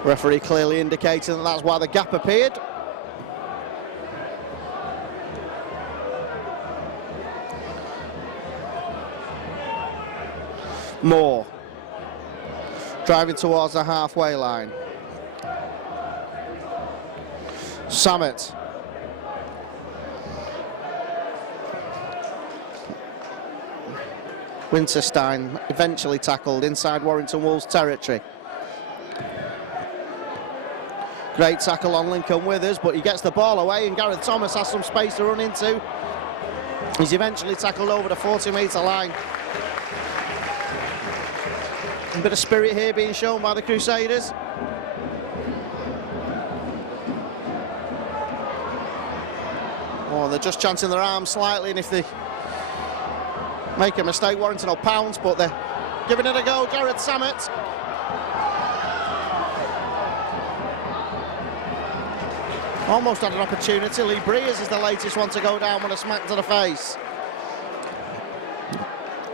Referee clearly indicating that that's why the gap appeared. Moore driving towards the halfway line. Samet. Winterstein eventually tackled inside Warrington Wolves territory. Great tackle on Lincoln Withers, but he gets the ball away and Gareth Thomas has some space to run into. He's eventually tackled over the 40-metre line. A bit of spirit here being shown by the Crusaders. Oh, they're just chancing their arms slightly, and if they make a mistake, Warrington will pounce, but they're giving it a go. Gareth Samet. Almost had an opportunity. Lee Breers is the latest one to go down with a smack to the face.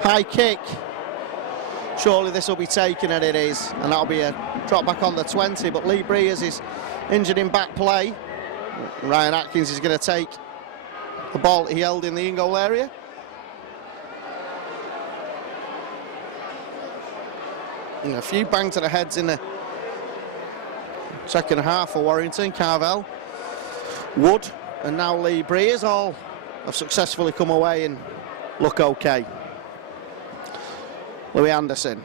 High kick. Surely this will be taken, and it is. And that'll be a drop back on the 20, but Lee Breers is injured in back play. Ryan Atkins is going to take the ball that he held in the in-goal area. And a few bang to the heads in the second half for Warrington. Carvel, Wood, and now Lee Breers all have successfully come away and look okay. Louis Anderson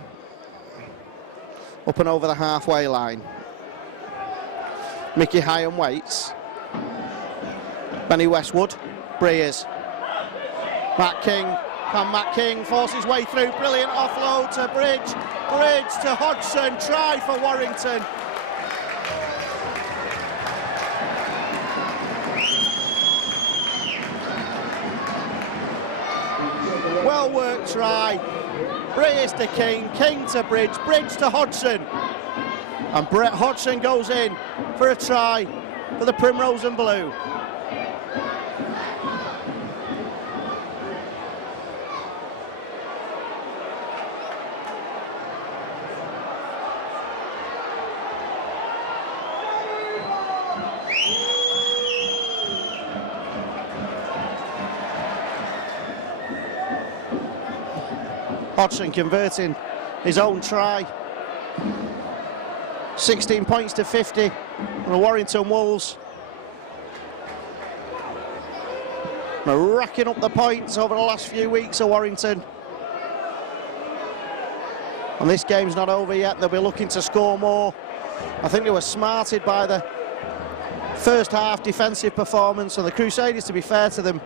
up and over the halfway line. Mickey Hyam waits. Benny Westwood, Breers. Matt King, can Matt King force his way through? Brilliant offload to Bridge. Bridge to Hodgson, try for Warrington. Well worked try. Breers to King, King to Bridge, Bridge to Hodgson. And Brett Hodgson goes in for a try for the Primrose and Blue. Hodgson converting his own try. 16 points to 50 for the Warrington Wolves. They're racking up the points over the last few weeks of Warrington. And this game's not over yet. They'll be looking to score more. I think they were smarted by the first half defensive performance, and the Crusaders, to be fair to them,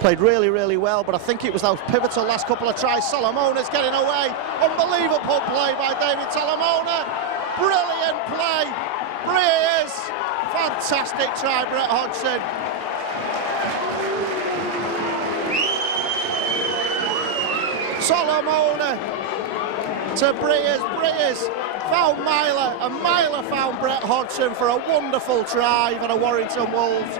played really, really well, but I think it was those pivotal last couple of tries. Solomona's getting away. Unbelievable play by David Solomona. Brilliant play. Breers. Fantastic try, Brett Hodgson. Solomona to Breers. Breers found Myler, and Myler found Brett Hodgson for a wonderful try for the Warrington Wolves.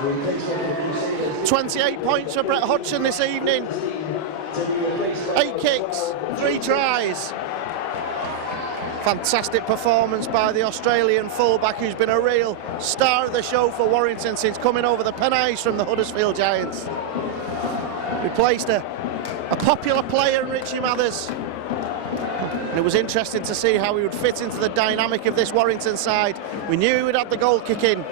Crusaders. 28 points for Brett Hodgson this evening. 8 kicks, 3 tries. Fantastic performance by the Australian fullback, who's been a real star of the show for Warrington since coming over the Pennines from the Huddersfield Giants. Replaced a a popular player in Richie Mathers. And it was interesting to see how he would fit into the dynamic of this Warrington side. We knew he would have the goal kick in,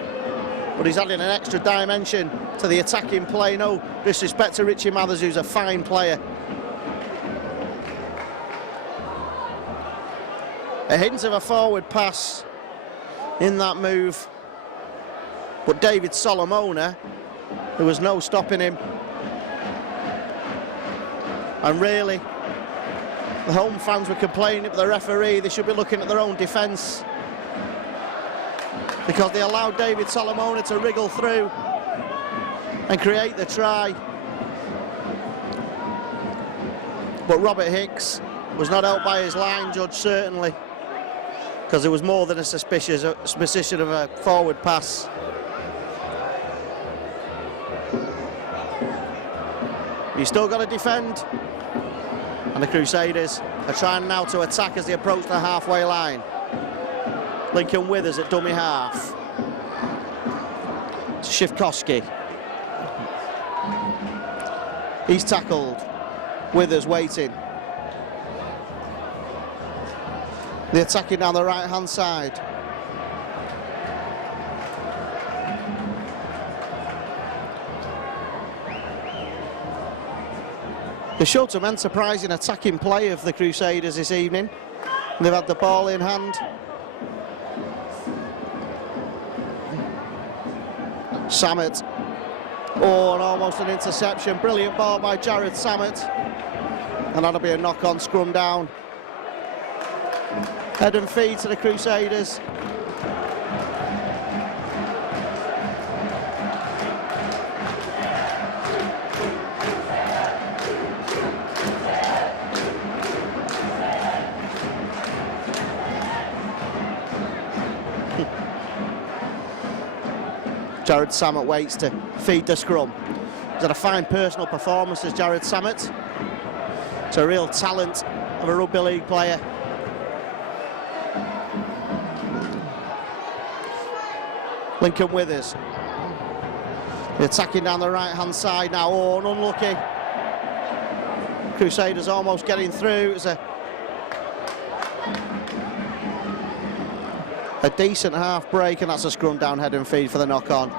but he's adding an extra dimension to the attacking play. No disrespect to Richie Mathers, who's a fine player. A hint of a forward pass in that move, but David Solomona, there was no stopping him. And really, the home fans were complaining to the referee. They should be looking at their own defence, because they allowed David Solomona to wriggle through and create the try. But Robert Hicks was not helped by his line judge, certainly, because it was more than a suspicion of a forward pass. He's still got to defend, and the Crusaders are trying now to attack as they approach the halfway line. Lincoln Withers at dummy half. Shivkowski. He's tackled. Withers waiting. They're attacking down the right-hand side. They showed some enterprising attacking play of the Crusaders this evening. They've had the ball in hand. Samet. Oh, and almost an interception. Brilliant ball by Jared Samet. And that'll be a knock-on scrum down. Head and feet to the Crusaders. Jared Samet waits to feed the scrum. He's had a fine personal performance as Jared Samet. It's a real talent of a rugby league player. Lincoln Withers. They're attacking down the right-hand side now. Oh, and unlucky. Crusaders almost getting through. It's a decent half break, and that's a scrum down, head and feed for the knock-on.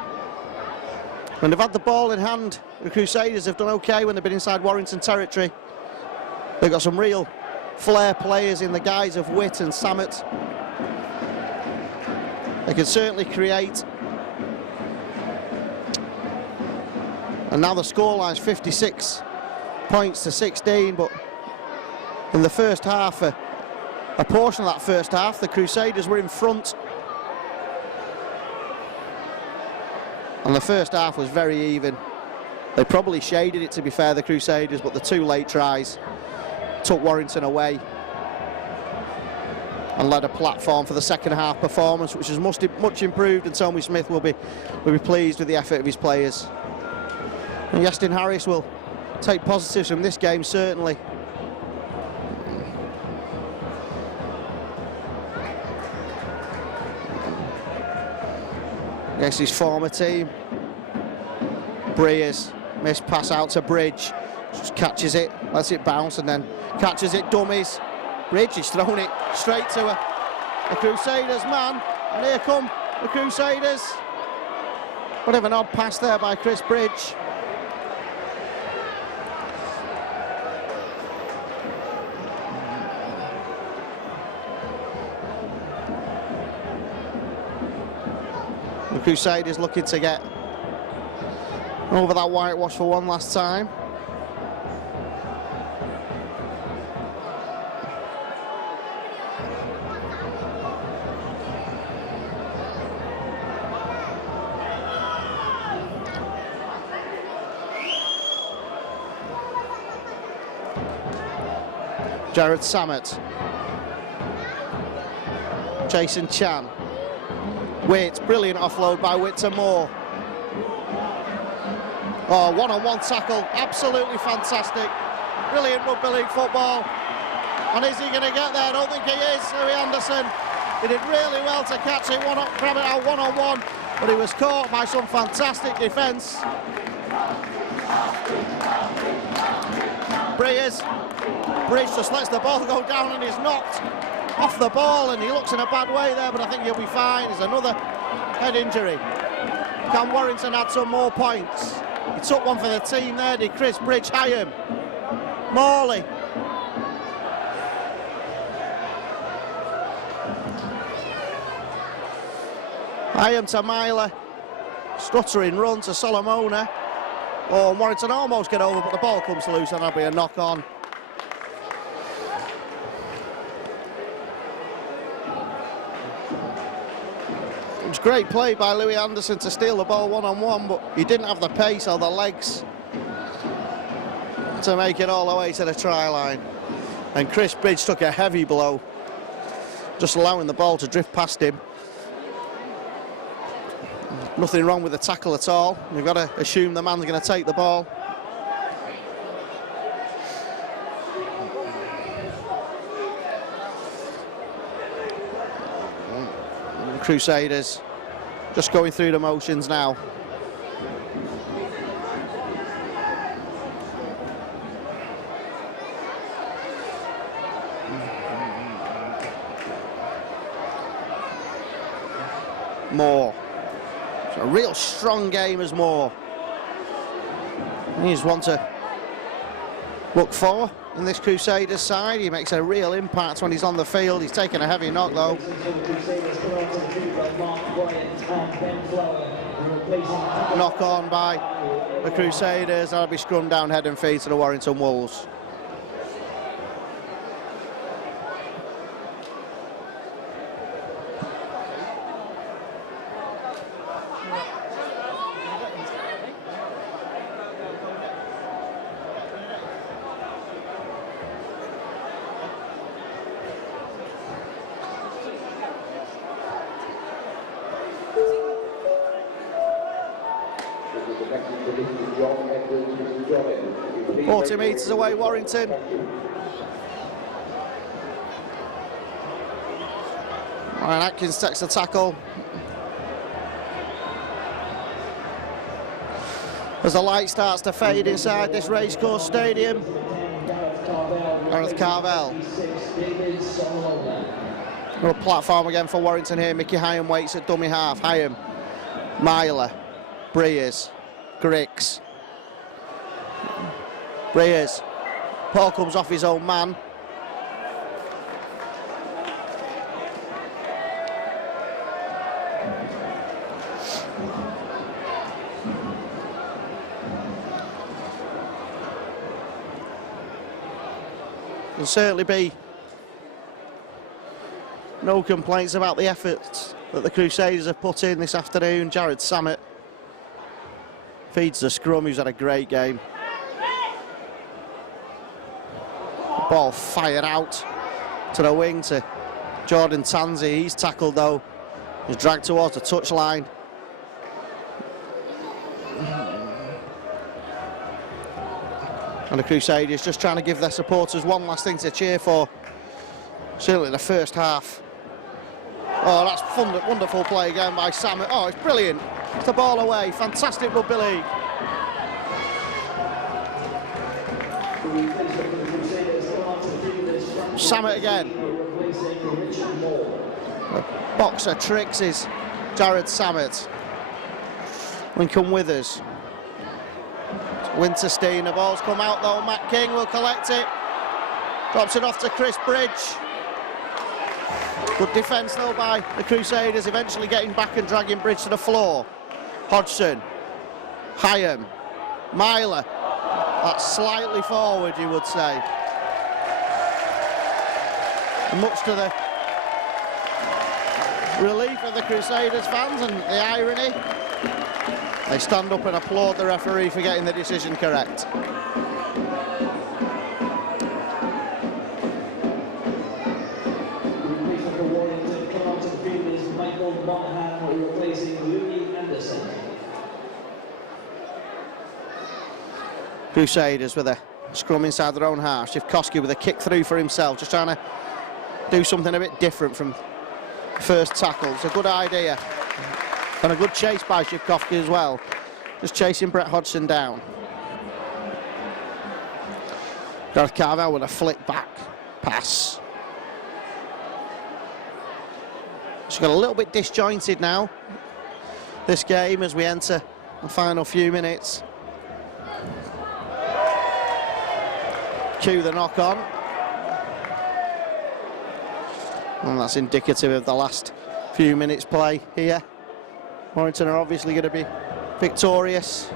When they've had the ball in hand, the Crusaders have done okay when they've been inside Warrington territory. They've got some real flair players in the guise of Witt and Samet. They can certainly create. And now the scoreline's 56 points to 16, but in the first half, a portion of that first half, the Crusaders were in front. And the first half was very even. They probably shaded it, to be fair, the Crusaders, but the two late tries took Warrington away and led a platform for the second half performance, which is much improved, and Tommy Smith will be pleased with the effort of his players. And Yestin Harris will take positives from this game, certainly. Against his former team. Breers, missed pass out to Bridge, just catches it, lets it bounce, and then catches it, dummies. Bridge is thrown it straight to a Crusaders man, and here come the Crusaders. Bit of an odd pass there by Chris Bridge. The Crusaders looking to get over that whitewash for one last time. Jared Samet. Jason Chan. Witt, brilliant offload by Witt to Moore. Oh, one-on-one tackle, absolutely fantastic. Brilliant rugby league football. And is he going to get there? I don't think he is. Louis Anderson, he did really well to catch it, grab it out one-on-one, but he was caught by some fantastic defence Breers. Bridge just lets the ball go down and he's knocked off the ball, and he looks in a bad way there, but I think he'll be fine. There's another head injury. Can Warrington add some more points? He took one for the team there, did Chris Bridge. Hyam, Morley. Hyam to Myler. Stuttering run to Solomona. Oh, and Warrington almost get over, but the ball comes loose and that'll be a knock on. It was great play by Louis Anderson to steal the ball one-on-one, but he didn't have the pace or the legs to make it all the way to the try line. And Chris Bridge took a heavy blow, just allowing the ball to drift past him. Nothing wrong with the tackle at all. You've got to assume the man's going to take the ball. Crusaders just going through the motions now. Moore. It's a real strong game as Moore. He's one to look for in this Crusaders side. He makes a real impact when he's on the field. He's taken a heavy knock though. Knock on by the Crusaders. That'll be scrum down head and feet to the Warrington Wolves. John 40 metres away, Warrington. Ryan Atkins takes the tackle. As the light starts to fade inside this racecourse stadium. Gareth Carvel. No platform again for Warrington here. Mickey Hyam waits at dummy half. Hyam, Myler, Breers, Griggs. Breers. Paul comes off his own man. There'll certainly be no complaints about the efforts that the Crusaders have put in this afternoon. Jared Samet feeds the scrum, who's had a great game. Ball fired out to the wing to Jordan Tanzi. He's tackled though. He's dragged towards the touchline. And the Crusaders just trying to give their supporters one last thing to cheer for. Certainly in the first half. Oh, that's wonderful play again by Samet. Oh, it's brilliant. It's the ball away. Fantastic rugby league. Samet again. The boxer tricks is Jared Samet. Lincoln Withers. Winterstein, the ball's come out though. Matt King will collect it. Drops it off to Chris Bridge. Good defence though by the Crusaders, eventually getting back and dragging Bridge to the floor. Hodgson, Hyam, Myler. That's slightly forward, you would say. And much to the relief of the Crusaders fans and the irony, they stand up and applaud the referee for getting the decision correct. Replacement for Warrington coming onto the field is Michael Monahan, replacing Louis Anderson. Crusaders with a scrum inside their own half. Shivkowski with a kick through for himself, just trying to do something a bit different from the first tackle. It's a good idea. And a good chase by Shivkowski as well. Just chasing Brett Hodgson down. Gareth Carvel with a flick back pass. She's got a little bit disjointed now, this game, as we enter the final few minutes. Cue the knock on. And that's indicative of the last few minutes play here. Warrington are obviously going to be victorious.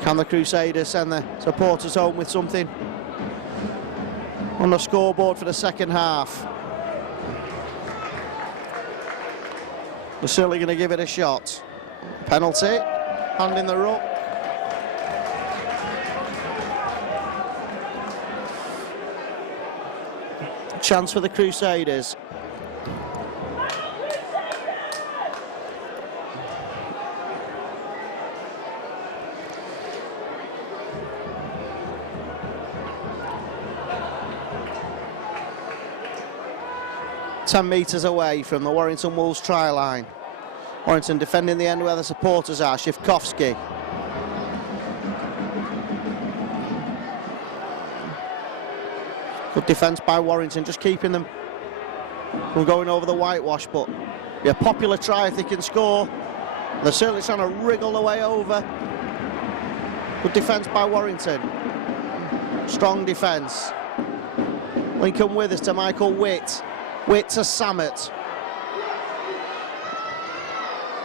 Can the Crusaders send the supporters home with something on the scoreboard for the second half? They're certainly going to give it a shot. Penalty, hand in the ruck. Chance for the Crusaders. Ten metres away from the Warrington Wolves try line. Warrington defending the end where the supporters are. Shivkovsky. Good defence by Warrington, just keeping them from going over the whitewash, but be a popular try if they can score. They're certainly trying to wriggle the way over. Good defence by Warrington. Strong defence. Lincoln Withers to Michael Witt. Witt to Samet.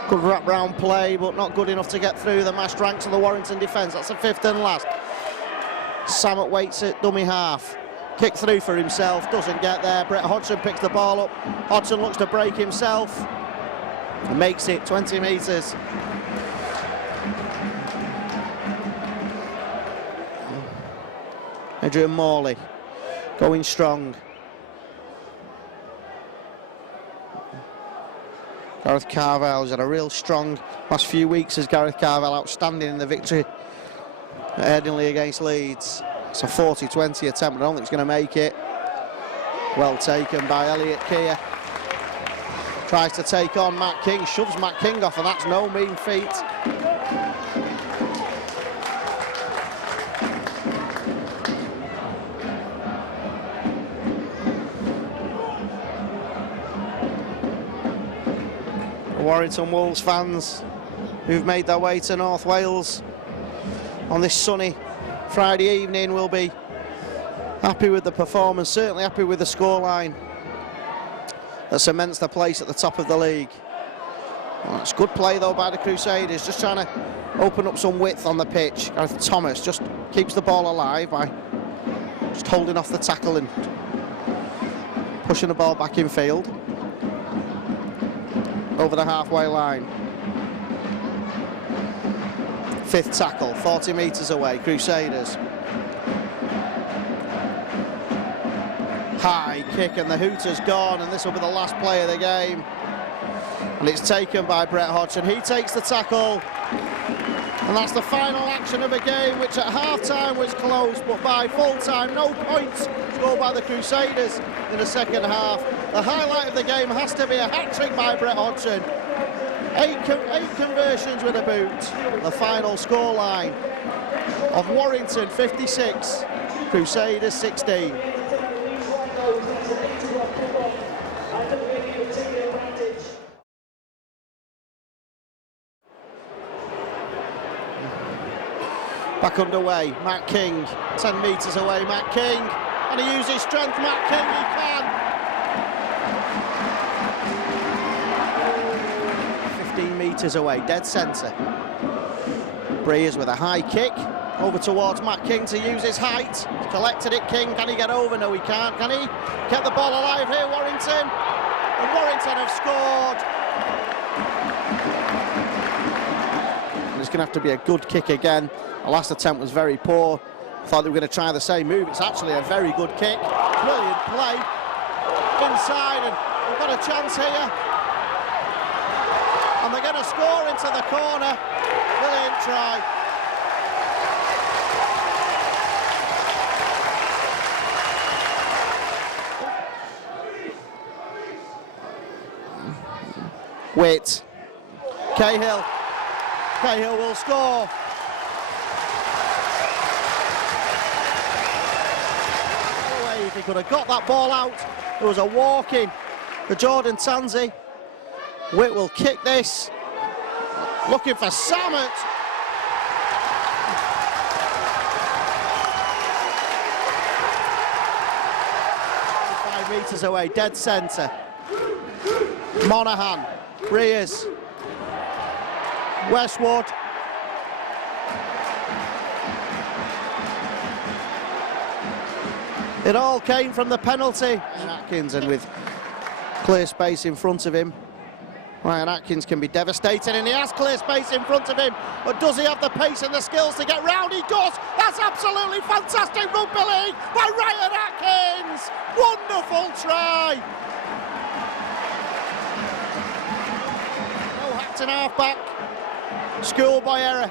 Good wrap round play, but not good enough to get through the massed ranks of the Warrington defence. That's the fifth and last. Samet waits at dummy half. Kick through for himself, doesn't get there. Brett Hodgson picks the ball up. Hodgson looks to break himself. Makes it 20 metres. Adrian Morley going strong. Gareth Carvel has had a real strong last few weeks as Gareth Carvel, outstanding in the victory at Headingley against Leeds. It's a 40-20 attempt, I don't think he's going to make it. Well taken by Elliot Keir. Tries to take on Matt King, shoves Matt King off, and that's no mean feat. Warrington Wolves fans who've made their way to North Wales on this sunny Friday evening will be happy with the performance, certainly happy with the scoreline that cements their place at the top of the league. Well, it's good play though by the Crusaders, just trying to open up some width on the pitch. Gareth Thomas just keeps the ball alive by just holding off the tackle and pushing the ball back in field. Over the halfway line. Fifth tackle, 40 metres away, Crusaders. High kick and the hooter's gone, and this will be the last play of the game. And it's taken by Brett Hodgson. He takes the tackle. And that's the final action of a game which at half-time was close, but by full-time, no points scored by the Crusaders in the second half. The highlight of the game has to be a hat-trick by Brett Hodgson. Eight conversions with a boot. The final scoreline of Warrington 56, Crusaders 16. Back underway, Matt King, 10 metres away, Matt King, and he uses strength, Matt King, he can! 15 metres away, dead centre. Breers with a high kick, over towards Matt King to use his height. He's collected it, King, can he get over? No, he can't, can he? Kept the ball alive here, Warrington, and Warrington have scored. And it's going to have to be a good kick again. The last attempt was very poor. Thought they were going to try the same move. It's actually a very good kick. Brilliant play. Inside, and we've got a chance here. And they're going to score into the corner. Brilliant try. Witt. Cahill. Cahill will score. If he could have got that ball out, there was a walk in for Jordan Tansey. Witt will kick this. Looking for Samet. 5 metres away, dead centre. Monaghan, Breers, Westwood. It all came from the penalty. Atkins, and with clear space in front of him, Ryan Atkins can be devastating, and he has clear space in front of him, but does he have the pace and the skills to get round? He does. That's absolutely fantastic rugby league by Ryan Atkins. Wonderful try. No Hampton half-back. Schoolboy error.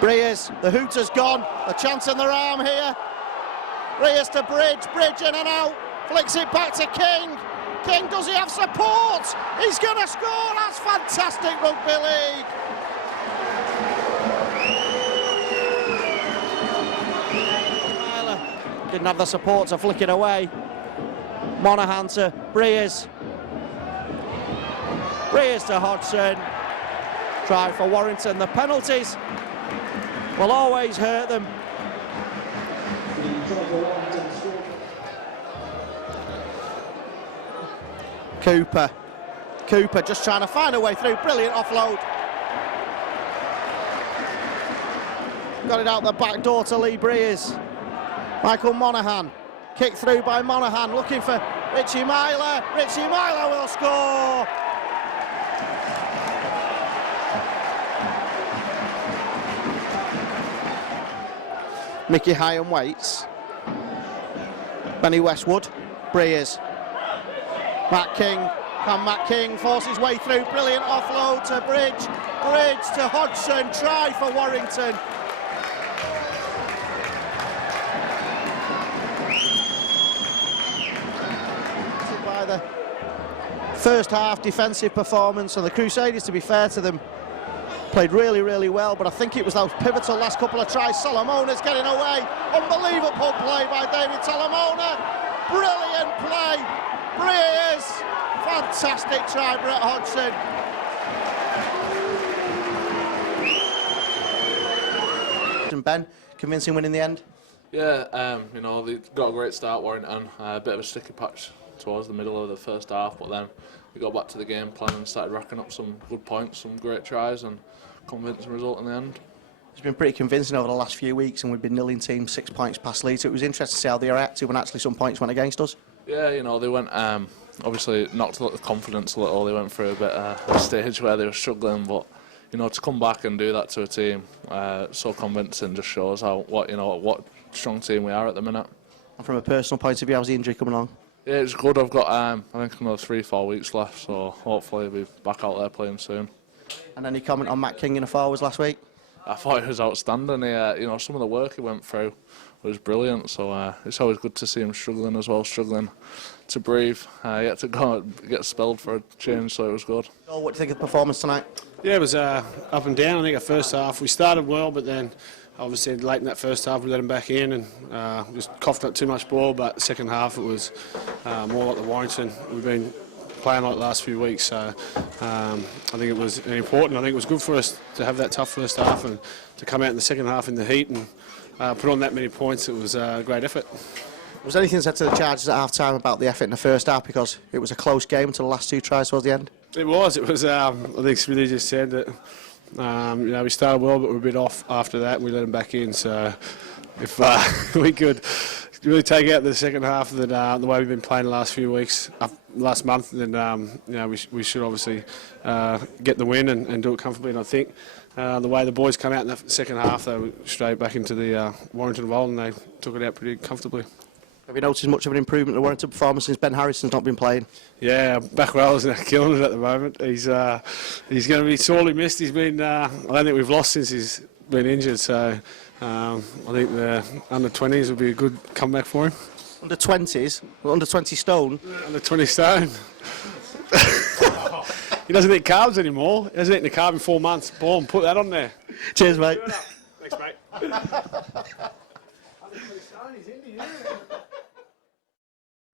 Breers, the hoot has gone, a chance in their arm here. Breers to Bridge, Bridge in and out, flicks it back to King. King, does he have support? He's going to score, that's fantastic rugby league. Tyler didn't have the support to flick it away. Monaghan to Breers. Breers to Hodgson. Try for Warrington, the penalties will always hurt them. Cooper just trying to find a way through, brilliant offload. Got it out the back door to Lee Breers. Michael Monaghan, kick through by Monaghan, looking for Richie Myler. Richie Myler will score. Mickey Hyam waits. Benny Westwood, Breers. Matt King, can Matt King force his way through? Brilliant offload to Bridge. Bridge to Hodgson, try for Warrington. By the first half defensive performance, and the Crusaders, to be fair to them, played really, really well, but I think it was those pivotal last couple of tries. Solomona's getting away. Unbelievable play by David Solomona. Brilliant play. Breers. Fantastic try, Brett Hodgson. And Ben, convincing win in the end? Yeah, you know, they got a great start, Warrington. A bit of a sticky patch towards the middle of the first half, but then we got back to the game plan and started racking up some good points, some great tries, and convincing result in the end. It's been pretty convincing over the last few weeks, and we've been nilling teams 6 points past Leeds. So it was interesting to see how they reacted when actually some points went against us. Yeah, you know, they went, obviously knocked the confidence a little. They went through a bit of a stage where they were struggling, but you know, to come back and do that to a team so convincing just shows what strong team we are at the minute. And from a personal point of view, how's the injury coming along? Yeah, it's good. I've got I think another 3-4 weeks left, so hopefully I'll be back out there playing soon. And any comment on Matt King in the forwards last week? I thought he was outstanding. You know, some of the work he went through was brilliant. So it's always good to see him struggling as well, struggling to breathe. He had to go get spelled for a change, so it was good. Joel, what do you think of the performance tonight? Yeah, it was up and down. I think the first half we started well, but then obviously late in that first half we let him back in and just coughed up too much ball. But the second half it was more like the Warrington we've been playing like the last few weeks. So I think it was important. I think it was good for us to have that tough first half and to come out in the second half in the heat and put on that many points. It was a great effort. Was anything said to the Chargers at half time about the effort in the first half, because it was a close game until the last 2 tries towards the end? It was. I think Smithy just said that you know, we started well, but we were a bit off after that and we let him back in. So if we could really take out the second half of the way we've been playing the last few weeks, last month, then you know, we should obviously get the win and do it comfortably. And I think the way the boys come out in the second half, they were straight back into the Warrington role and they took it out pretty comfortably. Have you noticed much of an improvement in the Warrington performance since Ben Harrison's not been playing? Yeah, back row's killing it at the moment. He's going to be sorely missed. He's been I don't think we've lost since he's been injured. So I think the under-20s will be a good comeback for him. Under 20s, under 20 stone. Under 20 stone. He doesn't eat carbs anymore. He hasn't eaten a carb in 4 months. Boom, put that on there. Cheers, mate. Thanks, mate. Under 20 stone, he's in,